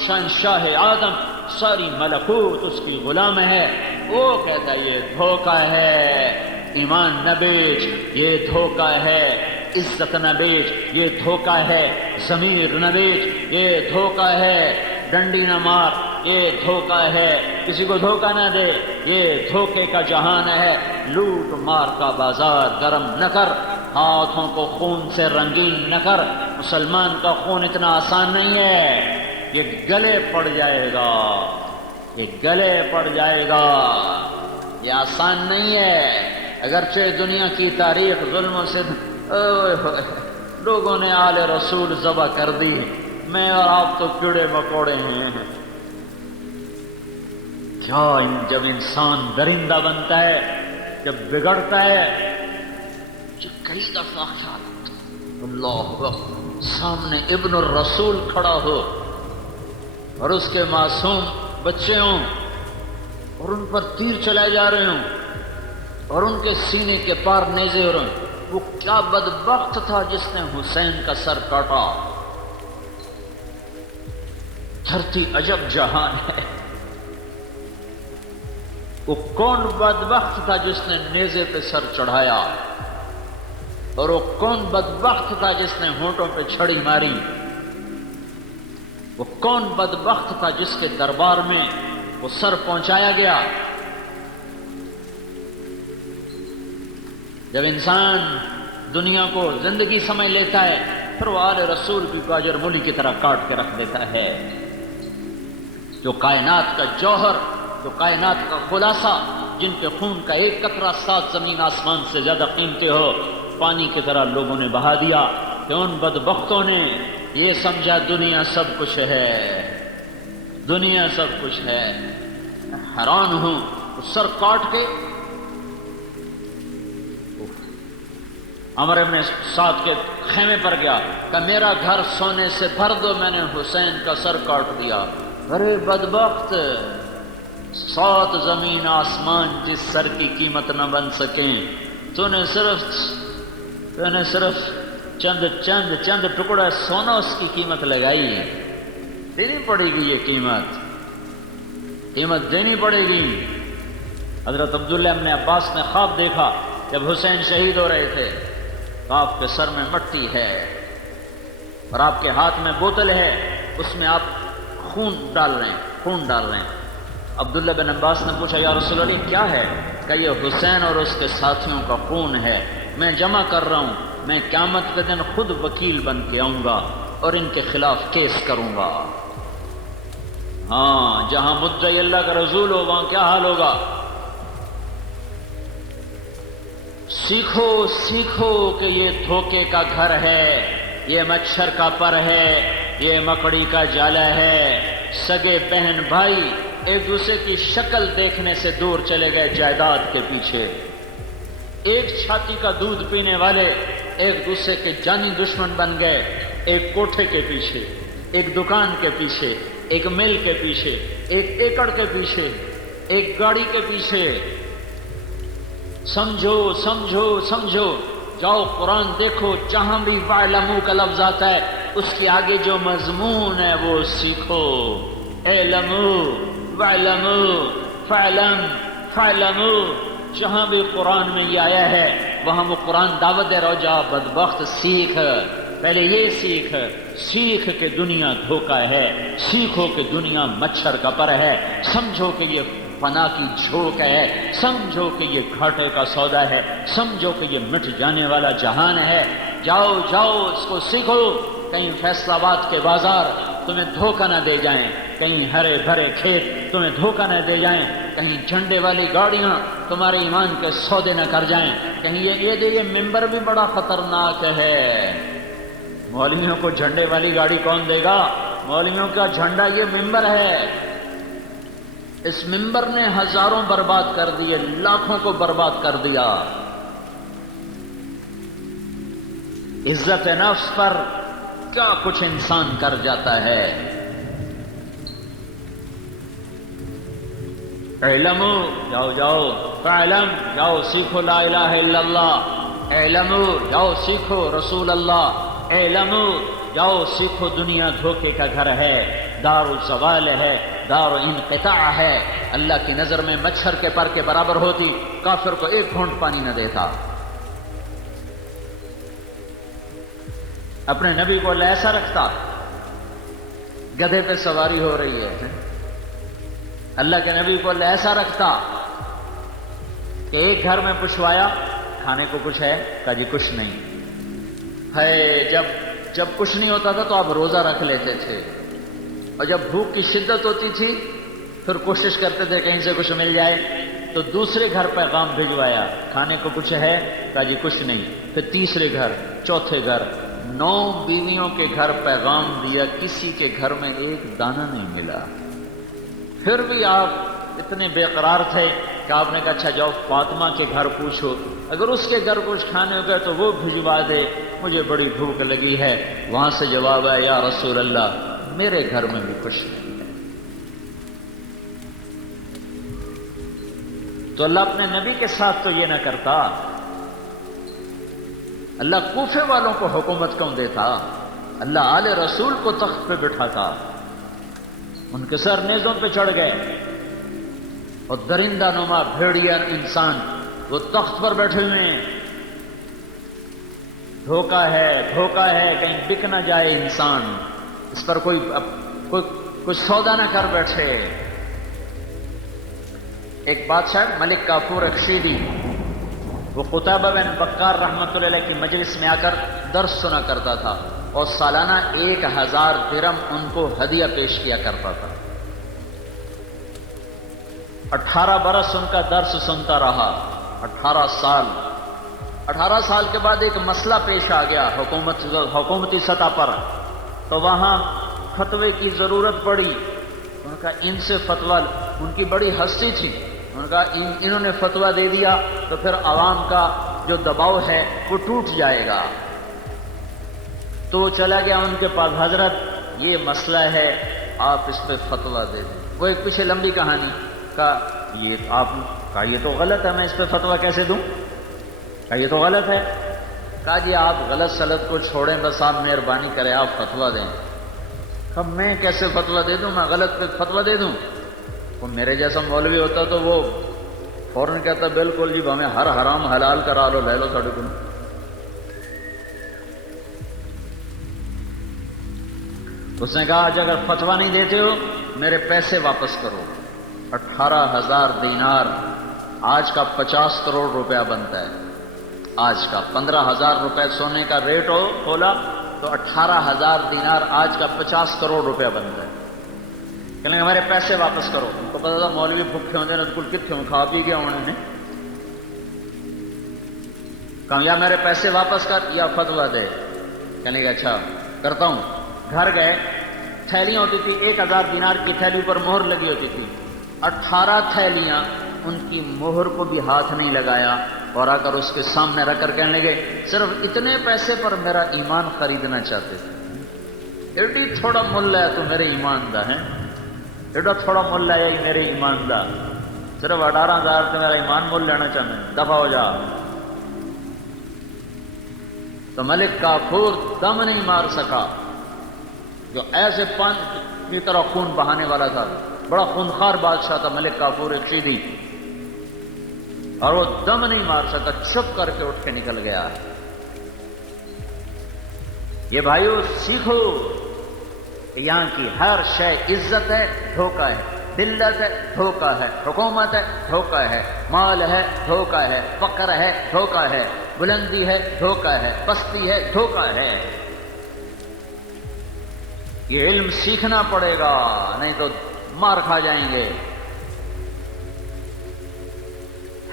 شہنشاہ آدم، ساری ملکوت اس کی غلام ہے۔ وہ کہتا ہے یہ دھوکہ ہے، ایمان نہ بیچ، یہ دھوکہ ہے، عزت نہ بیچ، یہ دھوکہ ہے، ضمیر نہ بیچ، یہ دھوکہ ہے، ڈنڈی نہ مار، یہ دھوکہ ہے، کسی کو دھوکہ نہ دے، یہ دھوکے کا جہان ہے۔ لوٹ مار کا بازار گرم نہ کر، ہاتھوں کو خون سے رنگین نہ کر۔ مسلمان کا خون اتنا آسان نہیں ہے، یہ گلے پڑ جائے گا، یہ گلے پڑ جائے گا، یہ آسان نہیں ہے۔ اگرچہ دنیا کی تاریخ ظلموں سے لوگوں نے آل رسول ذبح کر دی، میں اور آپ تو کیڑے مکوڑے ہیں۔ کیا جب انسان درندہ بنتا ہے، جب بگڑتا ہے، جو کئی دفعہ خیال اللہ اکبر سامنے ابن الرسول کھڑا ہو اور اس کے معصوم بچے ہوں اور ان پر تیر چلائے جا رہے ہوں اور ان کے سینے کے پار نیزے ہو رہے ہیں، وہ کیا بدبخت تھا جس نے حسین کا سر کاٹا۔ دھرتی عجب جہان ہے۔ وہ کون بدبخت تھا جس نے نیزے پہ سر چڑھایا، اور وہ کون بدبخت تھا جس نے ہونٹوں پہ چھڑی ماری، وہ کون بدبخت تھا جس کے دربار میں وہ سر پہنچایا گیا۔ جب انسان دنیا کو زندگی سمجھ لیتا ہے، پھر وہ آل رسول کی گاجر مولی کی طرح کاٹ کے رکھ دیتا ہے۔ جو کائنات کا جوہر، جو کائنات کا خلاصہ، جن کے خون کا ایک قطرہ 7 زمین آسمان سے زیادہ قیمتی ہو، پانی کی طرح لوگوں نے بہا دیا کہ ان بدبختوں نے یہ سمجھا دنیا سب کچھ ہے، دنیا سب کچھ ہے۔ حیران ہوں، سر کاٹ کے عمر ابن سعد کے خیمے پر گیا کہ میرا گھر سونے سے بھر دو، میں نے حسین کا سر کاٹ دیا۔ ارے بدبخت، 7 زمین آسمان جس سر کی قیمت نہ بن سکیں، تو نے صرف چند ٹکڑا سونا اس کی قیمت لگائی ہے۔ دینی پڑے گی، یہ قیمت دینی پڑے گی۔ حضرت عبداللہ ابن عباس نے خواب دیکھا، جب حسین شہید ہو رہے تھے تو آپ کے سر میں مٹی ہے اور آپ کے ہاتھ میں بوتل ہے، اس میں آپ خون ڈال رہے ہیں۔ عبداللہ بن عباس نے پوچھا یا رسول اللہ کیا ہے؟ کہ یہ حسین اور اس کے ساتھیوں کا خون ہے، میں جمع کر رہا ہوں، میں قیامت کے دن خود وکیل بن کے آؤں گا اور ان کے خلاف کیس کروں گا۔ ہاں، جہاں مدعی اللہ کا رسول ہو وہاں کیا حال ہوگا؟ سیکھو کہ یہ دھوکے کا گھر ہے، یہ مچھر کا پر ہے، یہ مکڑی کا جالا ہے۔ سگے بہن بھائی ایک دوسرے کی شکل دیکھنے سے دور چلے گئے جائیداد کے پیچھے، ایک چھاتی کا دودھ پینے والے ایک دوسرے کے جانی دشمن بن گئے، ایک کوٹھے کے پیچھے، ایک دکان کے پیچھے، ایک مل کے پیچھے، ایک ایکڑ کے پیچھے، ایک گاڑی کے پیچھے۔ سمجھو، جاؤ قرآن دیکھو، جہاں بھی وَاعْلَمُوا کا لفظ آتا ہے اس کے آگے جو مضمون ہے وہ سیکھو۔ اعلموا وَاعْلَمُوا فَاعْلَمُوا، جہاں بھی قرآن میں یہ آیا ہے وہاں وہ قرآن دعوت دے رہا، جا بدبخت سیکھ، پہلے یہ سیکھ کہ دنیا دھوکہ ہے، سیکھو کہ دنیا مچھر کا پر ہے، سمجھو کہ یہ فنا کی جھوک ہے، سمجھو کہ یہ گھاٹے کا سودا ہے، سمجھو کہ یہ مٹ جانے والا جہان ہے۔ جاؤ اس کو سیکھو، کہیں فیصل آباد کے بازار تمہیں دھوکہ نہ دے جائیں، کہیں ہرے بھرے کھیت تمہیں دھوکہ نہ دے جائیں، کہیں جھنڈے والی گاڑیاں تمہارے ایمان کے سودے نہ کر جائیں، کہیں یہ ممبر بھی بڑا خطرناک ہے۔ مولویوں کو جھنڈے والی گاڑی کون دے گا؟ مولویوں کا جھنڈا یہ ممبر ہے۔ اس ممبر نے ہزاروں برباد کر دیے، لاکھوں کو برباد کر دیا۔ عزت نفس پر کیا کچھ انسان کر جاتا ہے۔ اعلموا، جاؤ فاعلم، جاؤ سیکھو لا الہ الا اللہ۔ اعلموا، جاؤ سیکھو رسول اللہ۔ اعلموا، جاؤ سیکھو دنیا دھوکے کا گھر ہے، دار الزوال ہے، دار انقطاع ہے۔ اللہ کی نظر میں مچھر کے پر کے برابر ہوتی، کافر کو ایک گھونٹ پانی نہ دیتا۔ اپنے نبی کو اللہ ایسا رکھتا، گدھے پہ سواری ہو رہی ہے، اللہ کے نبی کو اللہ ایسا رکھتا کہ ایک گھر میں پوچھوایا کھانے کو کچھ ہے؟ کہا جی کچھ نہیں ہے۔ جب کچھ نہیں ہوتا تھا تو آپ روزہ رکھ لیتے تھے، اور جب بھوک کی شدت ہوتی تھی پھر کوشش کرتے تھے کہیں سے کچھ مل جائے، تو دوسرے گھر پیغام بھجوایا کھانے کو کچھ ہے؟ کہا جی کچھ نہیں۔ پھر تیسرے گھر، چوتھے گھر، 9 بیویوں کے گھر پیغام دیا، کسی کے گھر میں ایک دانہ نہیں ملا۔ پھر بھی آپ اتنے بے قرار تھے کہ آپ نے کہا اچھا جاؤ فاطمہ کے گھر پوچھو، اگر اس کے گھر کچھ کھانے ہوگا تو وہ بھجوا دے، مجھے بڑی بھوک لگی ہے۔ وہاں سے جواب ہے یا رسول اللہ میرے گھر میں بھی کچھ نہیں ہے۔ تو اللہ اپنے نبی کے ساتھ تو یہ نہ کرتا، اللہ کوفے والوں کو حکومت کیوں دیتا؟ اللہ آل رسول کو تخت پہ بٹھاتا، ان کے سر نیزوں پہ چڑھ گئے، اور درندہ نما بھیڑیا انسان وہ تخت پر بیٹھے ہوئے ہیں۔ دھوکہ ہے کہیں بک نہ جائے انسان، اس پر کوئی سودا نہ کر بیٹھے۔ ایک بادشاہ ملک کافور اخشیدی، وہ قطبہ بن بکار رحمۃ اللہ علیہ کی مجلس میں آ کر درس سنا کرتا تھا، اور سالانہ 1000 درم ان کو ہدیہ پیش کیا کرتا تھا۔ 18 برس ان کا درس سنتا رہا، 18 سال کے بعد ایک مسئلہ پیش آ گیا حکومتی سطح پر، تو وہاں فتوے کی ضرورت پڑی۔ ان کا ان سے فتویٰ، ان کی بڑی ہستی تھی، ان کا انہوں نے فتویٰ دے دیا تو پھر عوام کا جو دباؤ ہے وہ ٹوٹ جائے گا۔ تو وہ چلا گیا ان کے پاس، حضرت یہ مسئلہ ہے، آپ اس پہ فتویٰ دے دیں۔ وہ ایک پیچھے لمبی کہانی کہا، یہ آپ کہا یہ تو غلط ہے، میں اس پہ فتویٰ کیسے دوں؟ کہا یہ تو غلط ہے۔ کہا جی آپ غلط سلط کو چھوڑیں، بس آپ مہربانی کریں آپ فتویٰ دیں۔ کہا میں کیسے فتویٰ دے دوں، میں غلط پہ فتویٰ دے دوں؟ وہ میرے جیسا مولوی ہوتا تو وہ فوراً کہتا بالکل جی ہمیں ہر حرام حلال کرا لو، لے لو ساڑھے کو۔ اس نے کہا اگر فتویٰ نہیں دیتے ہو میرے پیسے واپس کرو۔ 18,000 دینار، آج کا 50 کروڑ روپیہ بنتا ہے۔ آج کا 15,000 روپے سونے کا ریٹ ہو کھولا تو 18,000 دینار آج کا 50 کروڑ روپیہ بنتا ہے۔ کہنے لگے ہمارے پیسے واپس کرو۔ ان کو پتا تھا مولوی بھوکے ہوتے ہیں، بالکل کتنے ہوں، کھا پی گیا انہوں نے۔ کہا یا میرے پیسے واپس کر یا فتویٰ دے۔ کہنے لگے اچھا کرتا ہوں۔ گھر گئے، تھیلیاں ہوتی تھی، 1,000 دینار کی تھیلی پر مہر لگی ہوتی تھی، 18 تھیلیاں، ان کی مہر کو بھی ہاتھ نہیں لگایا، اور آ کر اس کے سامنے رکھ کر کہنے لگے صرف اتنے پیسے پر میرا ایمان خریدنا چاہتے تھے، ایڈی تھوڑا مل ہے تو میرے ایمان دا ہے، ایڈا تھوڑا مل ہے میرے ایمان دا، صرف 18,000 سے میرا ایمان مول لینا چاہتے ہیں، دفع ہو جا۔ تو ملک کافور دم نہیں مار سکا، جو ایسے پانی کی طرح خون بہانے والا تھا، بڑا خونخوار بادشاہ تھا ملک کافور ایکسیدی، اور وہ دم نہیں مار سکا، چپ کر کے اٹھ کے نکل گیا۔ یہ بھائیو سیکھو کہ یہاں کی ہر شے عزت ہے، دھوکہ ہے، ذلت ہے، دھوکہ ہے، حکومت ہے، دھوکہ ہے، مال ہے، دھوکہ ہے، فقر ہے، دھوکہ ہے، بلندی ہے، دھوکہ ہے، پستی ہے، دھوکہ ہے۔ یہ علم سیکھنا پڑے گا، نہیں تو مار کھا جائیں گے۔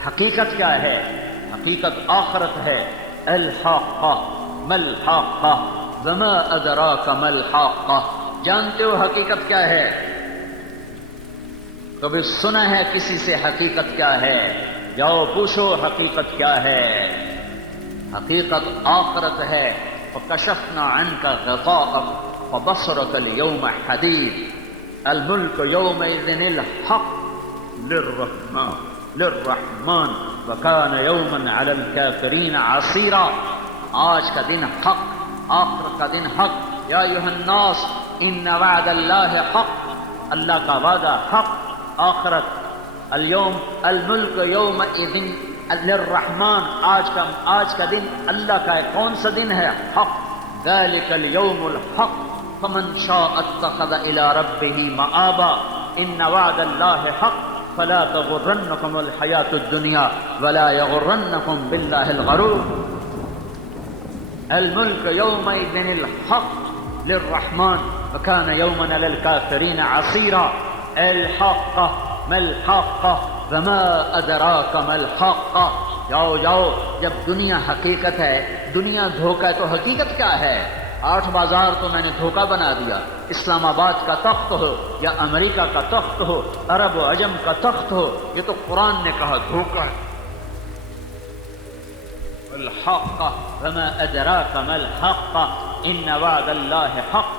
حقیقت کیا ہے؟ حقیقت آخرت ہے۔ الحاقہ ملحاقہ وما ادراک ملحاقہ، جانتے ہو حقیقت کیا ہے؟ کبھی سنا ہے کسی سے حقیقت کیا ہے؟ جاؤ پوچھو حقیقت کیا ہے۔ حقیقت آخرت ہے۔ وکشفنا عنک غطاءک فبصرک اليوم حدید الملک یومئذ الحق للرحمن وکان یوما علی الکافرین عسیرا۔ آج کا دن حق، آخرت کا دن حق۔ یا ایھا الناس ان وعد اللہ حق، اللہ کا وعدہ حق، آخرت۔ اليوم الملک یومئذ للرحمن، آج کا دن اللہ کا ہے۔ کون سا دن ہے؟ حق۔ ذلک اليوم الحق فمن شاء اتخذ الى ربه مآبا ان وعد اللہ حق فلا تغرنکم الحیاۃ الدنیا ولا یغرنکم باللہ الغرور۔ الملک یومئذ الحق للرحمن وکان یوما للکافرین عسیرا۔ الحاقہ ملحاقہ وما ادراک ملحاقہ۔ جاؤ جاؤ، جب دنیا حقیقت ہے، دنیا دھوکہ ہے، تو حقیقت کیا ہے؟ 8 بازار تو میں نے دھوکہ بنا دیا۔ اسلام آباد کا تخت ہو یا امریکہ کا تخت ہو، عرب و عجم کا تخت ہو، یہ تو قرآن نے کہا دھوکہ ہے۔ الحاقہ وما ادراک ملحاقہ ان وعد اللہ حق،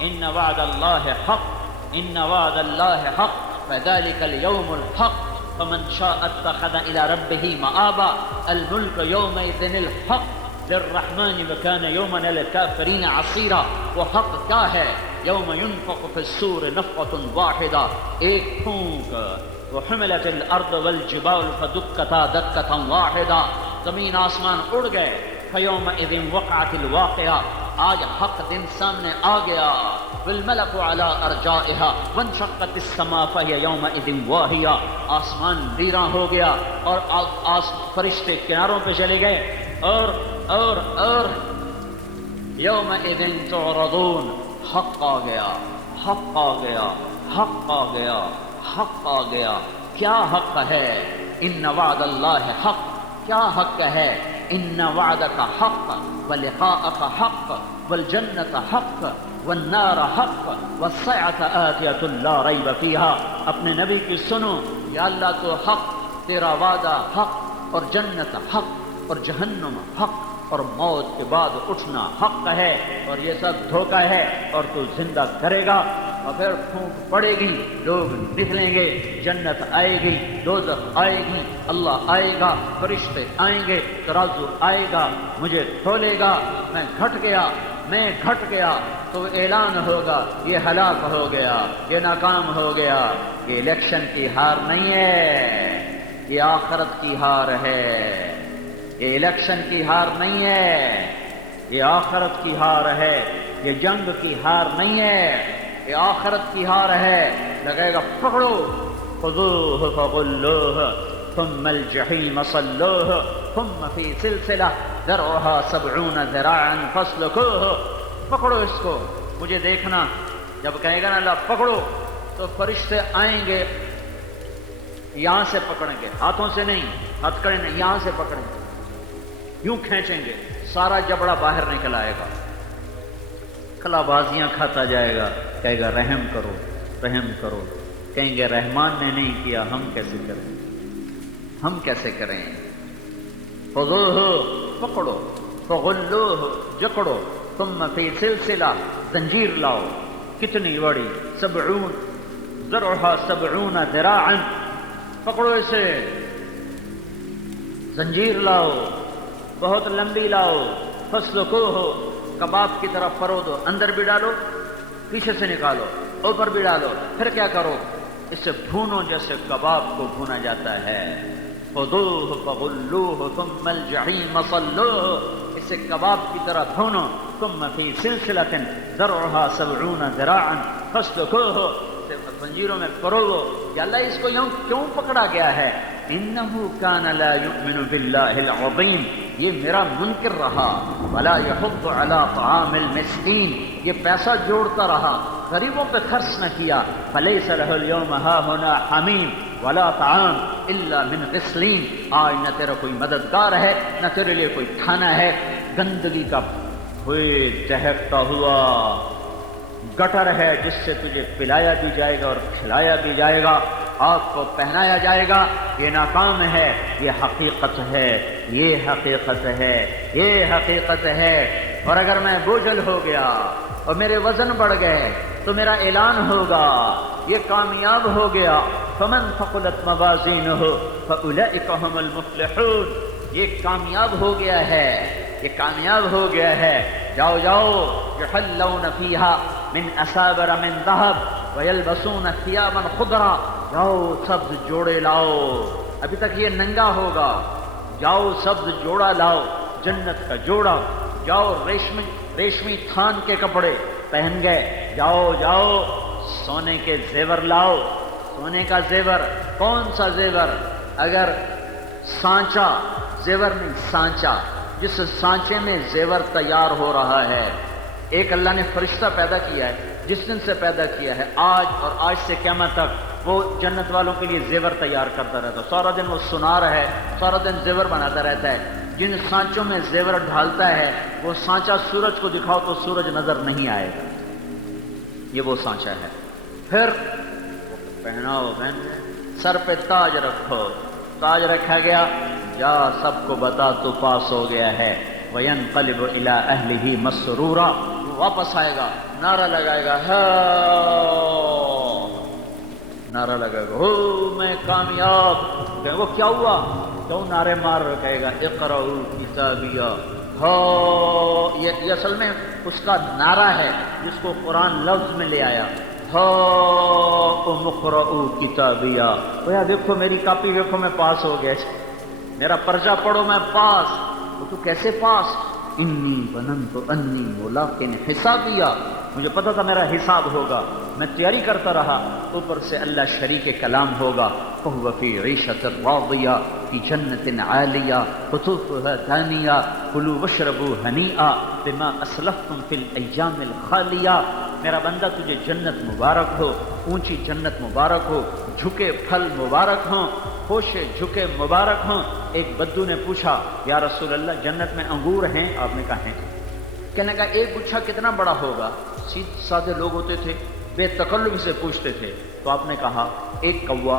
ان وعد اللہ حق، ان وعد اللہ حق فذلك اليوم الحق فمن شاء اتخذ الى ربه مآبا الملك يومئذ الحق للرحمن وكان يوما للكافرين عسيرا۔ وہ حق کیا ہے؟ یوم ينفخ في الصور نفخة واحدة، ایک پھونک۔ وحملت الارض والجبال فدكتا دكة واحدة، زمین آسمان اڑ گئے۔ فيومئذ وقعت الواقعة، آج حق دن سامنے آ گیا۔ والملك على ارجائها وانشقت السماء فهي يومئذ واهية، آسمان ویراں ہو گیا اور فرشتے کناروں پہ چلے گئے۔ اور یومئذ تعرضون، حق آ گیا، حق آ گیا، حق آ گیا، حق آ گیا۔ کیا حق ہے؟ ان وعد اللہ حق، کیا حق ہے؟ ان وعدک حق ولقاءک حق والجنت حق والنار حق والسعة آتیۃ لا ریب فیہا۔ اپنے نبی کی سنو، یا اللہ تو حق، تیرا وعدہ حق، اور جنت حق، اور جہنم حق اور موت کے بعد اٹھنا حق ہے اور یہ سب دھوکہ ہے اور تو زندہ کرے گا اور پھر پھونک پڑے گی، لوگ نکلیں گے، جنت آئے گی، دوزخ آئے گی، اللہ آئے گا، فرشتے آئیں گے، ترازو آئے گا، مجھے کھولے گا، میں گھٹ گیا تو اعلان ہوگا یہ ہلاک ہو گیا، یہ ناکام ہو گیا۔ یہ الیکشن کی ہار نہیں ہے، یہ آخرت کی ہار ہے۔ یہ الیکشن کی ہار نہیں ہے، یہ آخرت کی ہار ہے۔ یہ جنگ کی ہار نہیں ہے، یہ آخرت کی ہار ہے۔ لگے گا پکڑو، خذوہ فغلوہ ثم الجحیم صلوہ ثم فی سلسلہ ذرعہا 70 ذراعا فاسلکوہ۔ پکڑو اس کو، مجھے دیکھنا۔ جب کہے گا نا اللہ پکڑو تو فرشتے آئیں گے، یہاں سے پکڑیں گے، ہاتھوں سے نہیں، ہتھ کڑے نہیں، یہاں سے پکڑیں گے، یوں کھینچیں گے، سارا جبڑا باہر نکل آئے گا، کلا بازیاں کھاتا جائے گا، کہے گا رحم کرو رحم کرو۔ کہیں گے رحمان نے نہیں کیا، ہم کیسے کریں، ہم کیسے کریں؟ خذوہ پکڑو، فغلوہ جکڑو، ثم فی سلسلہ زنجیر لاؤ، کتنی بڑی، 70 ذرعہا 70 ذراعا، پکڑو اسے، زنجیر لاؤ، بہت لمبی لاؤ، فاسلکوہ، کباب کی طرح فرو دو، اندر بھی ڈالو، پیچھے سے نکالو، اوپر بھی ڈالو، پھر کیا کرو؟ اسے بھونو جیسے کباب کو بھونا جاتا ہے۔ خذوہ فغلوہ ثم الجحیم صلوہ، اسے کباب کی طرح بھونو، ثم فی سلسلۃ ذرعہا 70 ذراعا فاسلکوہ، زنجیروں میں پرو۔ یا اللہ اس کو یوں کیوں پکڑا گیا ہے؟ انہ کان لا یؤمن باللہ العظیم، یہ میرا منکر رہا، ولا یحض علی طعام المسکین، یہ پیسہ جوڑتا رہا، غریبوں پہ خرچ نہ کیا۔ فلیس لہ اليوم ہاہنا حمیم ولا طعام الا من غسلین، آج نہ تیرا کوئی مددگار ہے، نہ تیرے لیے کوئی کھانا ہے، گندگی کا ہوئے دہکتا ہوا گٹر ہے جس سے تجھے پلایا بھی جائے گا اور کھلایا بھی جائے گا، آپ کو پہنایا جائے گا۔ یہ ناکام ہے، یہ حقیقت ہے، یہ حقیقت ہے، یہ حقیقت ہے۔ اور اگر میں بوجھل ہو گیا اور میرے وزن بڑھ گئے تو میرا اعلان ہوگا یہ کامیاب ہو گیا، فمن ثقلت موازینہ فاولئک هم المفلحون، یہ کامیاب ہو گیا ہے، یہ کامیاب ہو گیا ہے۔ جاؤ جاؤ، یحلون فیہا من اساور من ذہب ویلبسون ثیابا خضرا، جاؤ سبز جوڑے لاؤ، ابھی تک یہ ننگا ہوگا، جاؤ سبز جوڑا لاؤ، جنت کا جوڑا، جاؤ ریشمی تھان کے کپڑے پہن گئے، جاؤ جاؤ سونے کے زیور لاؤ، سونے کا زیور، کون سا زیور؟ اگر سانچا، زیور نہیں سانچا، جس سانچے میں زیور تیار ہو رہا ہے، ایک اللہ نے فرشتہ پیدا کیا ہے، جس دن سے پیدا کیا ہے آج اور آج سے قیامت تک وہ جنت والوں کے لیے زیور تیار کرتا رہتا ہے، سارا دن وہ سنار ہے، سارا دن زیور بناتا رہتا ہے۔ جن سانچوں میں زیور ڈھالتا ہے وہ سانچا سورج کو دکھاؤ تو سورج نظر نہیں آئے گا، یہ وہ سانچا ہے۔ پھر پہناؤ، سر پہ تاج رکھو، تاج رکھا گیا، جا سب کو بتا تو پاس ہو گیا ہے۔ وَيَنْقَلِبُ إِلَىٰ أَهْلِهِ مَسْرُورًا، وہ واپس آئے گا، نعرہ لگائے گا، نعرہ لگائے گا، ہو میں کامیاب۔ کہیں وہ کیا ہوا؟ کیوں نعرے مار رہا؟ کہے گا اقرؤوا کتابیہ، یہ اصل میں اس کا نعرہ ہے جس کو قرآن لفظ میں لے آیا، اقرؤوا کتابیہ، دیکھو میری کاپی دیکھو میں پاس ہو گیا، میرا پرچہ پڑھو میں پاس۔ تو کیسے پاس؟ انی ظننت انی ملاق حسابیہ، مجھے پتا تھا میرا حساب ہوگا، میں تیاری کرتا رہا، اوپر سے اللہ شریک کلام ہوگا، فہو فی عیشۃ راضیہ فی جنت عالیہ قطوفها دانیہ کلوا واشربوا ہنیئا بما اسلفتم فی الایام الخالیہ۔ میرا بندہ تجھے جنت مبارک ہو، اونچی جنت مبارک ہو، جھکے پھل مبارک ہوں، خوشے جھکے مبارک ہوں۔ ایک بدو نے پوچھا یا رسول اللہ جنت میں انگور ہیں؟ آپ نے کہا ہیں۔ کہنے کا ایک گچھا کتنا بڑا ہوگا؟ سادے لوگ ہوتے تھے، بے تکلف سے پوچھتے تھے، تو آپ نے کہا ایک کوا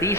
30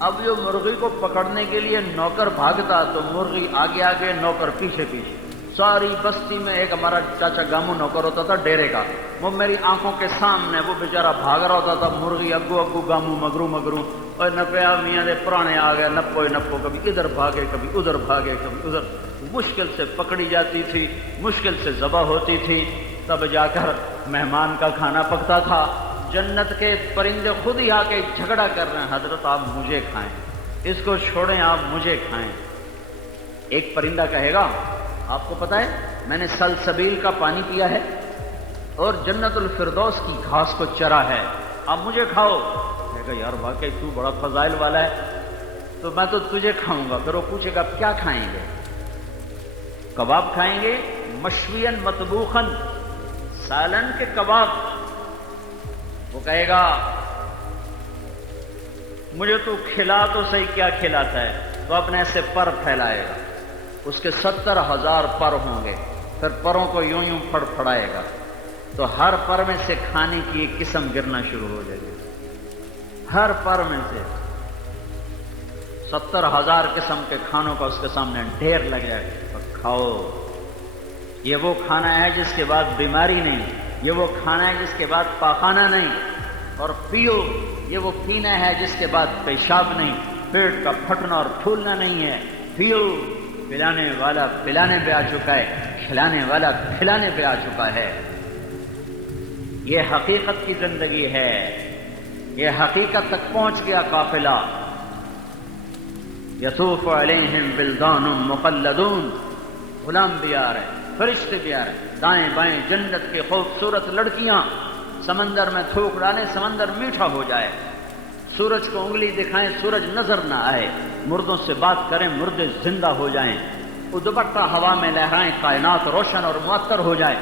اب جو مرغی کو پکڑنے کے لیے نوکر بھاگتا تو مرغی آگے آگے نوکر پیچھے پیچھے، ساری بستی میں ایک ہمارا چاچا گامو نوکر ہوتا تھا ڈیرے کا، وہ میری آنکھوں کے سامنے وہ بیچارہ بھاگ رہا ہوتا تھا، مرغی اگو اگو گامو مگرو مگرو، اور نپیا میاں دے پرانے آ گئے نپو نپو، کبھی ادھر بھاگے کبھی ادھر بھاگے کبھی ادھر، مشکل سے پکڑی جاتی تھی، مشکل سے ذبح ہوتی تھی، تب جا کر مہمان کا کھانا پکتا تھا۔ جنت کے پرندے خود ہی آ کے جھگڑا کر رہے ہیں، حضرت آپ مجھے کھائیں، اس کو چھوڑیں آپ مجھے کھائیں۔ ایک پرندہ کہے گا آپ کو پتہ ہے میں نے سلسبیل کا پانی پیا ہے اور جنت الفردوس کی گھاس کو چرا ہے، آپ مجھے کھاؤ۔ کہے گا یار واقعی تو بڑا فضائل والا ہے، تو میں تو تجھے کھاؤں گا۔ پھر وہ پوچھے گا کیا کھائیں گے؟ کباب کھائیں گے، مشوین مطبوخن، سالن کے کباب؟ وہ کہے گا مجھے تو کھلا تو صحیح، کیا کھلاتا ہے؟ تو اپنے ایسے پر پھیلائے گا، اس کے 70,000 پر ہوں گے، پھر پروں کو یوں یوں پھڑ پھڑائے گا تو ہر پر میں سے کھانے کی ایک قسم گرنا شروع ہو جائے گی، ہر پر میں سے 70,000 قسم کے کھانوں کا اس کے سامنے ڈھیر لگ جائے گا۔ کھاؤ، یہ وہ کھانا ہے جس کے بعد بیماری نہیں، یہ وہ کھانا ہے جس کے بعد پاخانہ نہیں، اور پیو، یہ وہ پینا ہے جس کے بعد پیشاب نہیں، پیٹ کا پھٹنا اور پھولنا نہیں ہے۔ پیو، پلانے والا پلانے پہ آ چکا ہے، کھلانے والا کھلانے پہ آ چکا ہے۔ یہ حقیقت کی زندگی ہے، یہ حقیقت تک پہنچ گیا قافلہ۔ یطوف علیہم بلدان مخلدون، غلام بھی آ رہے، فرشتے بھی آ رہے، دائیں بائیں جنت کی خوبصورت لڑکیاں، سمندر میں تھوک ڈالیں سمندر میٹھا ہو جائے، سورج کو انگلی دکھائیں سورج نظر نہ آئے، مردوں سے بات کریں مردے زندہ ہو جائیں، وہ دوپٹہ ہوا میں لہرائیں کائنات روشن اور معطر ہو جائے،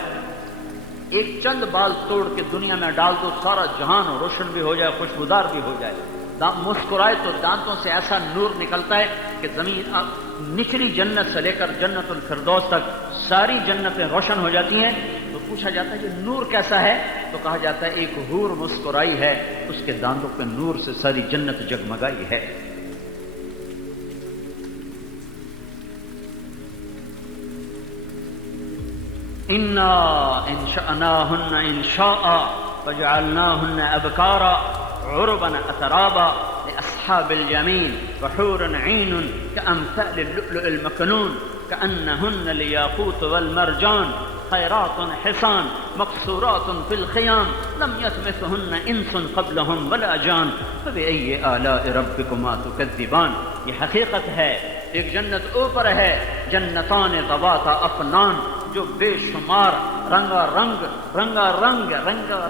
ایک چند بال توڑ کے دنیا میں ڈال دو سارا جہان روشن بھی ہو جائے، خوشبودار بھی ہو جائے، مسکرائے تو دانتوں سے ایسا نور نکلتا ہے کہ زمین نچلی جنت سے لے کر جنت الفردوس تک ساری جنتیں روشن ہو جاتی ہیں۔ تو پوچھا جاتا ہے یہ نور کیسا ہے؟ تو کہا جاتا ہے ایک حور مسکرائی ہے، اس کے دانتوں کے نور سے ساری جنت جگمگائی ہے۔ انا انشأناہن انشاء فجعلناہن ابکارا عربا اترابا لأصحاب اليمين وحور عين كأمثال اللؤلؤ المكنون كأنهن الياقوت والمرجان خيرات حصان مقصورات في الخيام لم يطمثهن انس قبلهم ولا جان فبأي آلاء ربكما تكذبان۔ یہ حقیقت ہے، ایک جنت اوپر ہے، جنتان ذوات افنان، جو بے شمار رنگا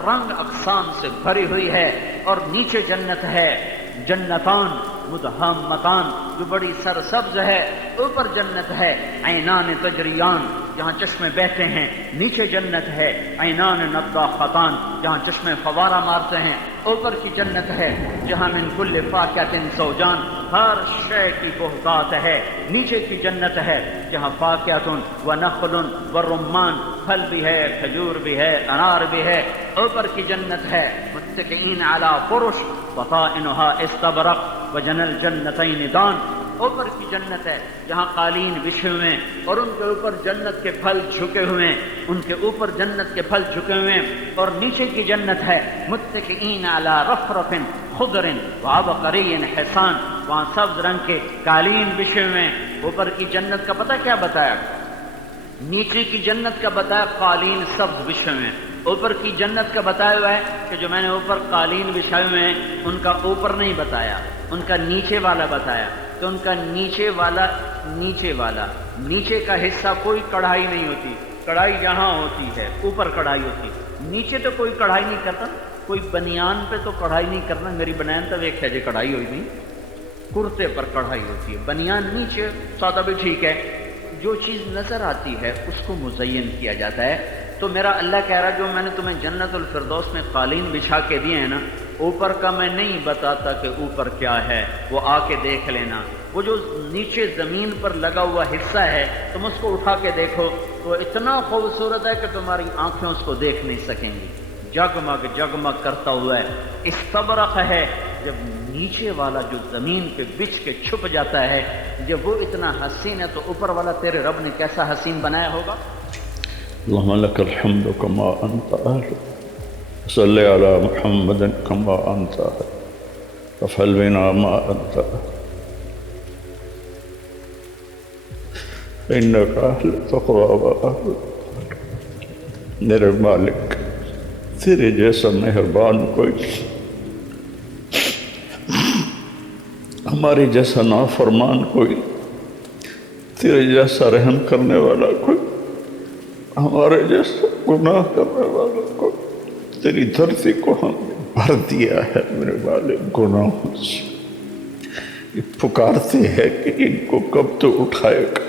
رنگ اقسام سے بھری ہوئی ہے، اور نیچے جنت ہے جنتان مدہامتان، جو بڑی سرسبز ہے، اوپر جنت ہے عینان تجریان، جہاں چشمے بہتے ہیں، نیچے جنت ہے عینان نضاختان، جہاں چشمے فوارہ مارتے ہیں، اوپر کی جنت ہے جہاں من کل فاکہۃ زوجان، ہر شے کی بہتات ہے، نیچے کی جنت ہے جہاں فاکہۃ ونخل ورمان، پھل بھی ہے، کھجور بھی ہے، انار بھی ہے، اوپر کی جنت ہے متکئین علی فرش بطائنها استبرق وجنى الجنتین دان، اوپر کی جنت ہے جہاں قالین بچھے ہوئے ہیں اور ان کے اوپر جنت کے پھل جھکے ہوئے ہیں، ان کے اوپر جنت کے پھل جھکے ہوئے ہیں، اور نیچے کی جنت ہے متکئین علی رفرف خضر وعبقری حسان، وہاں سبز رنگ کے قالین بچھے ہوئے ہیں۔ اوپر کی جنت کا پتہ کیا بتایا؟ نیچے کی جنت کا بتایا قالین سبز بچھے ہوئے ہیں، اوپر کی جنت کا بتایا ہوا ہے کہ جو میں نے اوپر قالین بچھائے ہوئے ہیں ان کا اوپر نہیں بتایا، ان کا نیچے والا بتایا، تو ان کا نیچے والا نیچے کا حصہ کوئی کڑھائی نہیں ہوتی، کڑھائی یہاں ہوتی ہے، اوپر کڑھائی ہوتی، نیچے تو کوئی کڑھائی نہیں کرتا، کوئی بنیان پہ تو کڑھائی نہیں کرنا، میری بنیان تو ایک ہے جو کڑھائی ہوئی نہیں، کرتے پر کڑھائی ہوتی ہے، بنیان نیچے سادہ بھی ٹھیک ہے، جو چیز نظر آتی ہے اس کو مزین کیا جاتا ہے۔ تو میرا اللہ کہہ رہا جو میں نے تمہیں جنت الفردوس میں قالین بچھا کے دیے ہیں نا، اوپر کا میں نہیں بتاتا کہ اوپر کیا ہے، وہ آ کے دیکھ لینا، وہ جو نیچے زمین پر لگا ہوا حصہ ہے تم اس کو اٹھا کے دیکھو تو اتنا خوبصورت ہے کہ تمہاری آنکھیں اس کو دیکھ نہیں سکیں گی، جگمگ جگمگ کرتا ہوا ہے، استبرق ہے، جب نیچے والا جو زمین پہ بچھ کے چھپ جاتا ہے، جب وہ اتنا حسین ہے تو اوپر والا تیرے رب نے کیسا حسین بنایا ہوگا؟ اللهم لك الحمد كما أنت أهل، صل على محمد كما أنت أهل، وافعل بنا ما أنت أهل، إنك أهل تقوى وأهل۔ میرے مالک، تیرے جیسا مہربان کوئی، ہمارے جیسا نافرمان کوئی، تیرے جیسا رحم کرنے والا کوئی، ہمارے جیسا گناہ کرنے والا کوئی۔ تیری دھرتی کو ہم نے بھر دیا ہے میرے مالک گناہوں سے۔ یہ پکارتے ہیں کہ ان کو کب تو اٹھائے گا،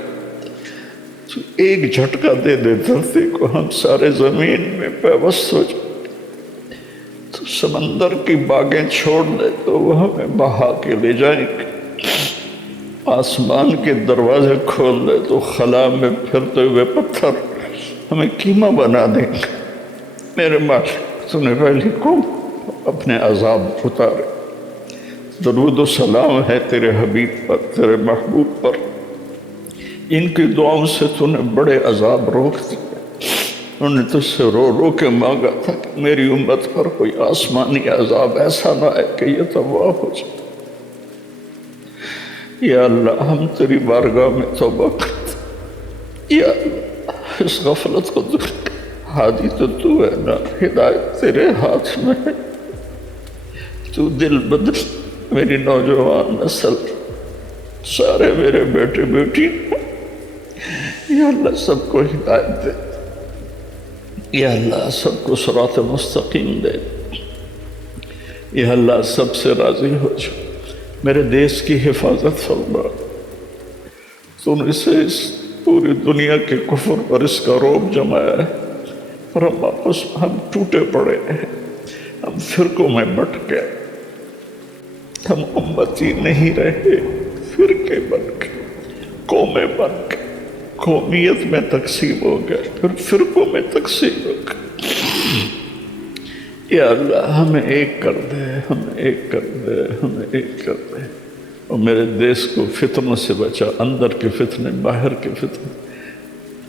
تو ایک جھٹکا دے دے دھرتی کو، ہم سارے زمین میں پیوست ہو جائیں۔ تو سمندر کی باغیں چھوڑ دے تو وہ ہمیں بہا کے لے جائیں گے، آسمان کے دروازے کھول دے تو خلا میں پھرتے ہوئے پتھر ہمیں کیما بنا دیں گے۔ میرے مالک، تو نے پہلی قوم اپنے عذاب اتارے۔ درود و سلام ہے تیرے حبیب پر، تیرے محبوب پر۔ ان کی دعاؤں سے تو نے بڑے عذاب روک دیے۔ انہوں نے تجھ سے رو رو کے مانگا تھا کہ میری امت پر کوئی آسمانی عذاب ایسا نہ آئے کہ یہ تباہ ہو جائے۔ یا اللہ، ہم تیری بارگاہ میں توبہ کرتے، یا اللہ اس غفلت کو دور کر۔ ہادی تو تو ہے نا، ہدایت تیرے ہاتھ میں ہے۔ تو دل بدل میری نوجوان نسل، سارے میرے بیٹے بیٹی، یا اللہ سب کو ہدایت دے، یا اللہ سب کو صراط مستقیم دے، یا اللہ سب سے راضی ہو جا۔ میرے دیس کی حفاظت فرما۔ تو نے اسے اس پوری دنیا کے کفر پر اس کا روب جمایا ہے، اور ہم آپس ہم ٹوٹے پڑے ہیں، ہم فرقوں میں بٹ گئے، ہم امتی نہیں رہے، فرقے بن گئے، قومیں بن گئے، قومیت میں تقسیم ہو گئے، پھر فرقوں میں تقسیم ہو گئے۔ یا اللہ ہمیں ایک کر دے، ہمیں ایک کر دے، ہمیں ایک کر دے، اور میرے دیس کو فتنوں سے بچا، اندر کے فتنے، باہر کے فتنے۔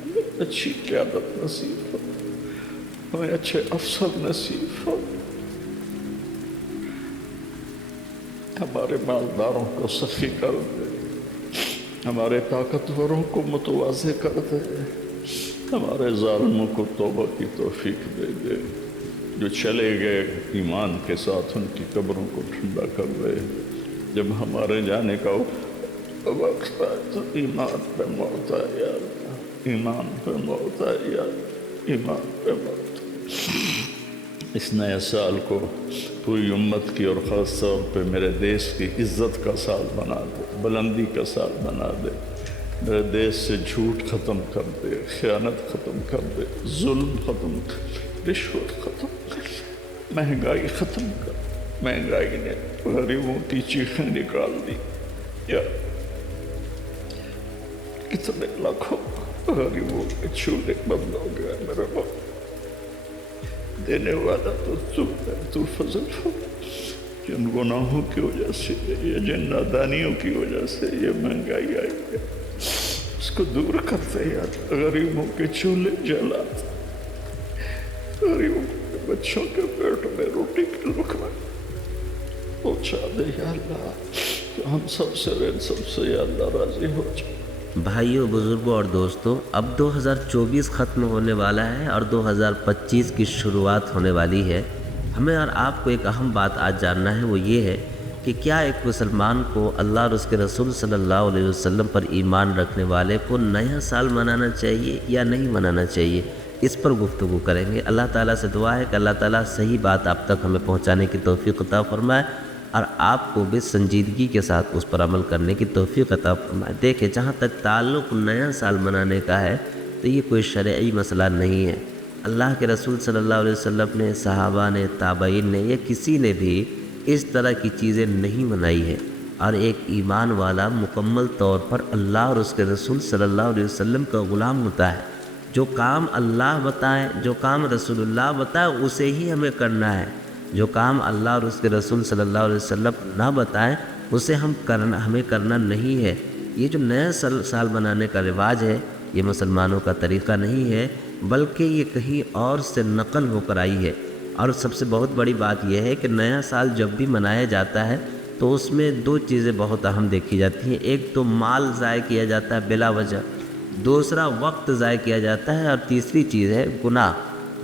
ہمیں اچھی قیادت نصیب ہو، ہمیں اچھے افسر نصیب ہو، ہمارے مالداروں کو سخی کر دے، ہمارے طاقتوروں کو متواضع کر دے، ہمارے ظالموں کو توبہ کی توفیق دے دے، جو چلے گئے ایمان کے ساتھ ان کی قبروں کو ٹھنڈا کر دے۔ جب ہمارے جانے کا وقت آئے تو ایمان پہ موت آئے، یا اللہ ایمان پہ موت آئے، یا اللہ ایمان پہ موت آئے۔ اس نئے سال کو پوری امت کی اور خاص طور پہ میرے دیس کی عزت کا سال بنا دے، بلندی کا سال بنا دے۔ میرے دیس سے جھوٹ ختم کر دے، خیانت ختم کر دے، ظلم ختم کر دے، رشوت ختم کر دے، مہنگائی ختم کر دے۔ مہنگائی نے غریبوں کی چیخیں نکال دی، یا کتنے لاکھوں غریبوں کے چولہے بند ہو گئے۔ میرے باپ دینے والا تو تو ہے، تو فضل ہو۔ جن گناہوں کی وجہ سے، یا جن نادانیوں کی وجہ سے یہ مہنگائی آئی ہے، اس کو دور کرتے یار۔ غریبوں کے چولہے جلاتے، غریبوں کے بچوں کے پیٹ میں روٹی کے لقمے پہنچا دے یا اللہ۔ تو ہم سب سے یا اللہ راضی ہو جائے۔ بھائیوں، بزرگوں اور دوستوں، اب 2024 ختم ہونے والا ہے اور 2025 کی شروعات ہونے والی ہے۔ ہمیں اور آپ کو ایک اہم بات آج جاننا ہے، وہ یہ ہے کہ کیا ایک مسلمان کو اللہ اور اس کے رسول صلی اللہ علیہ وسلم پر ایمان رکھنے والے کو نیا سال منانا چاہیے یا نہیں منانا چاہیے؟ اس پر گفتگو کریں گے۔ اللہ تعالیٰ سے دعا ہے کہ اللہ تعالیٰ صحیح بات آپ تک ہمیں پہنچانے کی توفیق عطا فرمائے، اور آپ کو بھی سنجیدگی کے ساتھ اس پر عمل کرنے کی توفیق عطا فرمائے۔ دیکھیں، جہاں تک تعلق نیا سال منانے کا ہے تو یہ کوئی شرعی مسئلہ نہیں ہے۔ اللہ کے رسول صلی اللہ علیہ وسلم نے، صحابہ نے، تابعین نے، یا کسی نے بھی اس طرح کی چیزیں نہیں منائی ہے، اور ایک ایمان والا مکمل طور پر اللہ اور اس کے رسول صلی اللہ علیہ وسلم کا غلام ہوتا ہے۔ جو کام اللہ بتائیں، جو کام رسول اللہ بتائیں، اسے ہی ہمیں کرنا ہے۔ جو کام اللہ اور اس کے رسول صلی اللہ علیہ وسلم نہ بتائیں اسے ہمیں کرنا نہیں ہے۔ یہ جو نیا سال منانے کا رواج ہے یہ مسلمانوں کا طریقہ نہیں ہے، بلکہ یہ کہیں اور سے نقل ہو کر آئی ہے۔ اور سب سے بہت بڑی بات یہ ہے کہ نیا سال جب بھی منایا جاتا ہے تو اس میں دو چیزیں بہت اہم دیکھی جاتی ہیں۔ ایک تو مال ضائع کیا جاتا ہے بلا وجہ، دوسرا وقت ضائع کیا جاتا ہے، اور تیسری چیز ہے گناہ۔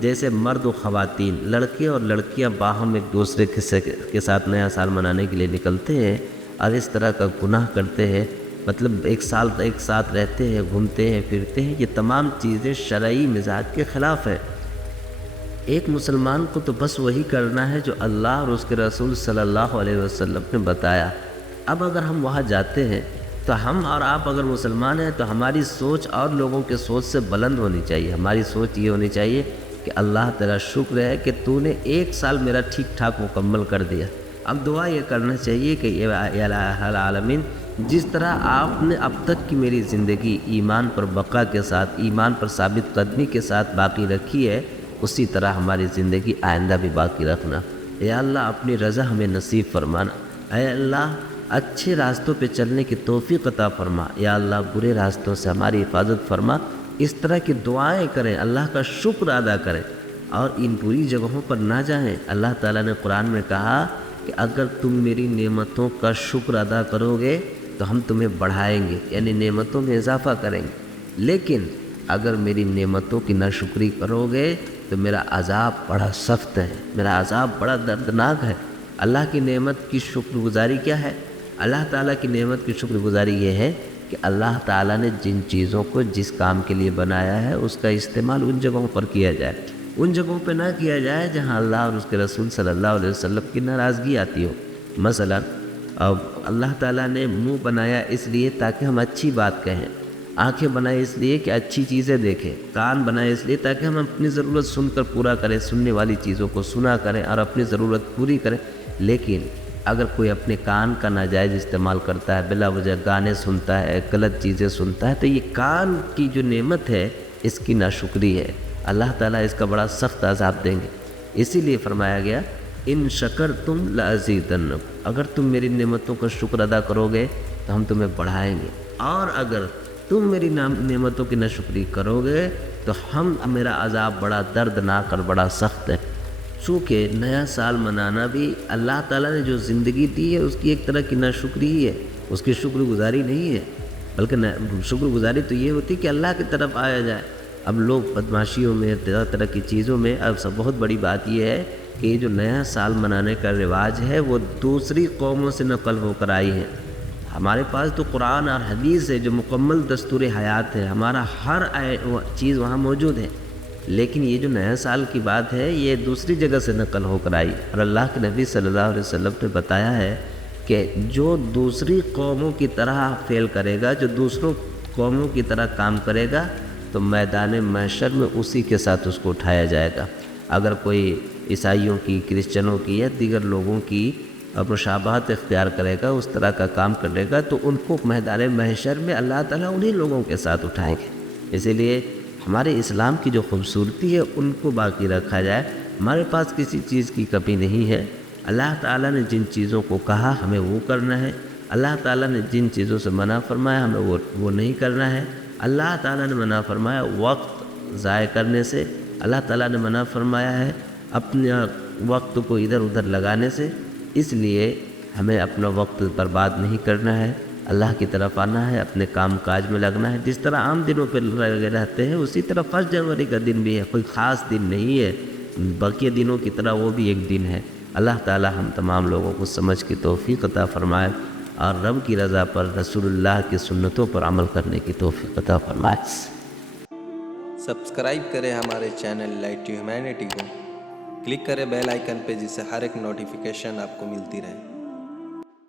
جیسے مرد و خواتین، لڑکے اور لڑکیاں باہم ایک دوسرے کے ساتھ نیا سال منانے کے لیے نکلتے ہیں اور اس طرح کا گناہ کرتے ہیں، مطلب ایک ساتھ رہتے ہیں، گھومتے ہیں، پھرتے ہیں، یہ تمام چیزیں شرعی مزاج کے خلاف ہے۔ ایک مسلمان کو تو بس وہی کرنا ہے جو اللہ اور اس کے رسول صلی اللہ علیہ وسلم نے بتایا۔ اب اگر ہم وہاں جاتے ہیں تو ہم اور آپ اگر مسلمان ہیں تو ہماری سوچ اور لوگوں کے سوچ سے بلند ہونی چاہیے۔ ہماری سوچ یہ ہونی چاہیے کہ اللہ تیرا شکر ہے کہ تو نے ایک سال میرا ٹھیک ٹھاک مکمل کر دیا۔ اب دعا یہ کرنا چاہیے کہ یا الہ العالمین، جس طرح آپ نے اب تک کی میری زندگی ایمان پر بقا کے ساتھ، ایمان پر ثابت قدمی کے ساتھ باقی رکھی ہے، اسی طرح ہماری زندگی آئندہ بھی باقی رکھنا۔ یا اللہ اپنی رضا ہمیں نصیب فرمانا۔ اے اللہ اچھے راستوں پہ چلنے کی توفیق عطا فرما۔ یا اللہ برے راستوں سے ہماری حفاظت فرما۔ اس طرح کی دعائیں کریں، اللہ کا شکر ادا کریں اور ان پوری جگہوں پر نہ جائیں۔ اللہ تعالیٰ نے قرآن میں کہا کہ اگر تم میری نعمتوں کا شکر ادا کرو گے تو ہم تمہیں بڑھائیں گے، یعنی نعمتوں میں اضافہ کریں گے، لیکن اگر میری نعمتوں کی ناشکری کرو گے تو میرا عذاب بڑا سخت ہے، میرا عذاب بڑا دردناک ہے۔ اللہ کی نعمت کی شکر گزاری کیا ہے؟ اللہ تعالیٰ کی نعمت کی شکر گزاری یہ ہے کہ اللہ تعالیٰ نے جن چیزوں کو جس کام کے لیے بنایا ہے اس کا استعمال ان جگہوں پر کیا جائے، ان جگہوں پہ نہ کیا جائے جہاں اللہ اور اس کے رسول صلی اللہ علیہ وسلم کی ناراضگی آتی ہو۔ مثلا اب اللہ تعالیٰ نے منہ بنایا اس لیے تاکہ ہم اچھی بات کہیں، آنکھیں بنائے اس لیے کہ اچھی چیزیں دیکھیں، کان بنائے اس لیے تاکہ ہم اپنی ضرورت سن کر پورا کریں، سننے والی چیزوں کو سنا کریں اور اپنی ضرورت پوری کریں۔ لیکن اگر کوئی اپنے کان کا ناجائز استعمال کرتا ہے، بلا وجہ گانے سنتا ہے، غلط چیزیں سنتا ہے، تو یہ کان کی جو نعمت ہے اس کی ناشکری ہے۔ اللہ تعالیٰ اس کا بڑا سخت عذاب دیں گے۔ اسی لیے فرمایا گیا ان شکرتم لازیدنکم، اگر تم میری نعمتوں کا شکر ادا کرو گے تو ہم تمہیں بڑھائیں گے، اور اگر تم میری نعمتوں کی ناشکری کرو گے تو میرا عذاب بڑا دردناک اور بڑا سخت ہے۔ چونکہ نیا سال منانا بھی اللہ تعالیٰ نے جو زندگی دی ہے اس کی ایک طرح کی ناشکری ہی ہے، اس کی شکر گزاری نہیں ہے، بلکہ شکر گزاری تو یہ ہوتی کہ اللہ کی طرف آیا جائے۔ اب لوگ بدماشیوں میں، طرح طرح کی چیزوں میں، اب سب بہت بڑی بات یہ ہے کہ یہ جو نیا سال منانے کا رواج ہے وہ دوسری قوموں سے نقل ہو کر آئی ہے۔ ہمارے پاس تو قرآن اور حدیث ہے جو مکمل دستور حیات ہے، ہمارا ہر چیز وہاں موجود ہے، لیکن یہ جو نیا سال کی بات ہے یہ دوسری جگہ سے نقل ہو کر آئی۔ اور اللہ کے نبی صلی اللہ علیہ وسلم نے بتایا ہے کہ جو دوسری قوموں کی طرح فعل کرے گا، جو دوسروں قوموں کی طرح کام کرے گا تو میدان محشر میں اسی کے ساتھ اس کو اٹھایا جائے گا۔ اگر کوئی عیسائیوں کی، کرسچنوں کی یا دیگر لوگوں کی مشابہت اختیار کرے گا، اس طرح کا کام کرے گا، تو ان کو میدان محشر میں اللہ تعالیٰ انہی لوگوں کے ساتھ اٹھائیں گے۔ اسی لیے ہمارے اسلام کی جو خوبصورتی ہے ان کو باقی رکھا جائے۔ ہمارے پاس کسی چیز کی کمی نہیں ہے۔ اللہ تعالیٰ نے جن چیزوں کو کہا ہمیں وہ کرنا ہے، اللہ تعالیٰ نے جن چیزوں سے منع فرمایا ہمیں وہ نہیں کرنا ہے۔ اللہ تعالیٰ نے منع فرمایا وقت ضائع کرنے سے، اللہ تعالیٰ نے منع فرمایا ہے اپنے وقت کو ادھر ادھر لگانے سے، اس لیے ہمیں اپنا وقت برباد نہیں کرنا ہے، اللہ کی طرف آنا ہے، اپنے کام کاج میں لگنا ہے۔ جس طرح عام دنوں پہ لگے رہتے ہیں اسی طرح 1 جنوری کا دن بھی ہے، کوئی خاص دن نہیں ہے، باقی دنوں کی طرح وہ بھی ایک دن ہے۔ اللہ تعالیٰ ہم تمام لوگوں کو سمجھ کی توفیق عطا فرمائے اور رب کی رضا پر، رسول اللہ کی سنتوں پر عمل کرنے کی توفیق عطا فرمائے۔ سبسکرائب کریں ہمارے چینل لائٹ ٹو ہیومینٹی کو، کلک کریں بیل آئیکن پہ جس سے ہر ایک نوٹیفیکیشن آپ کو ملتی رہے۔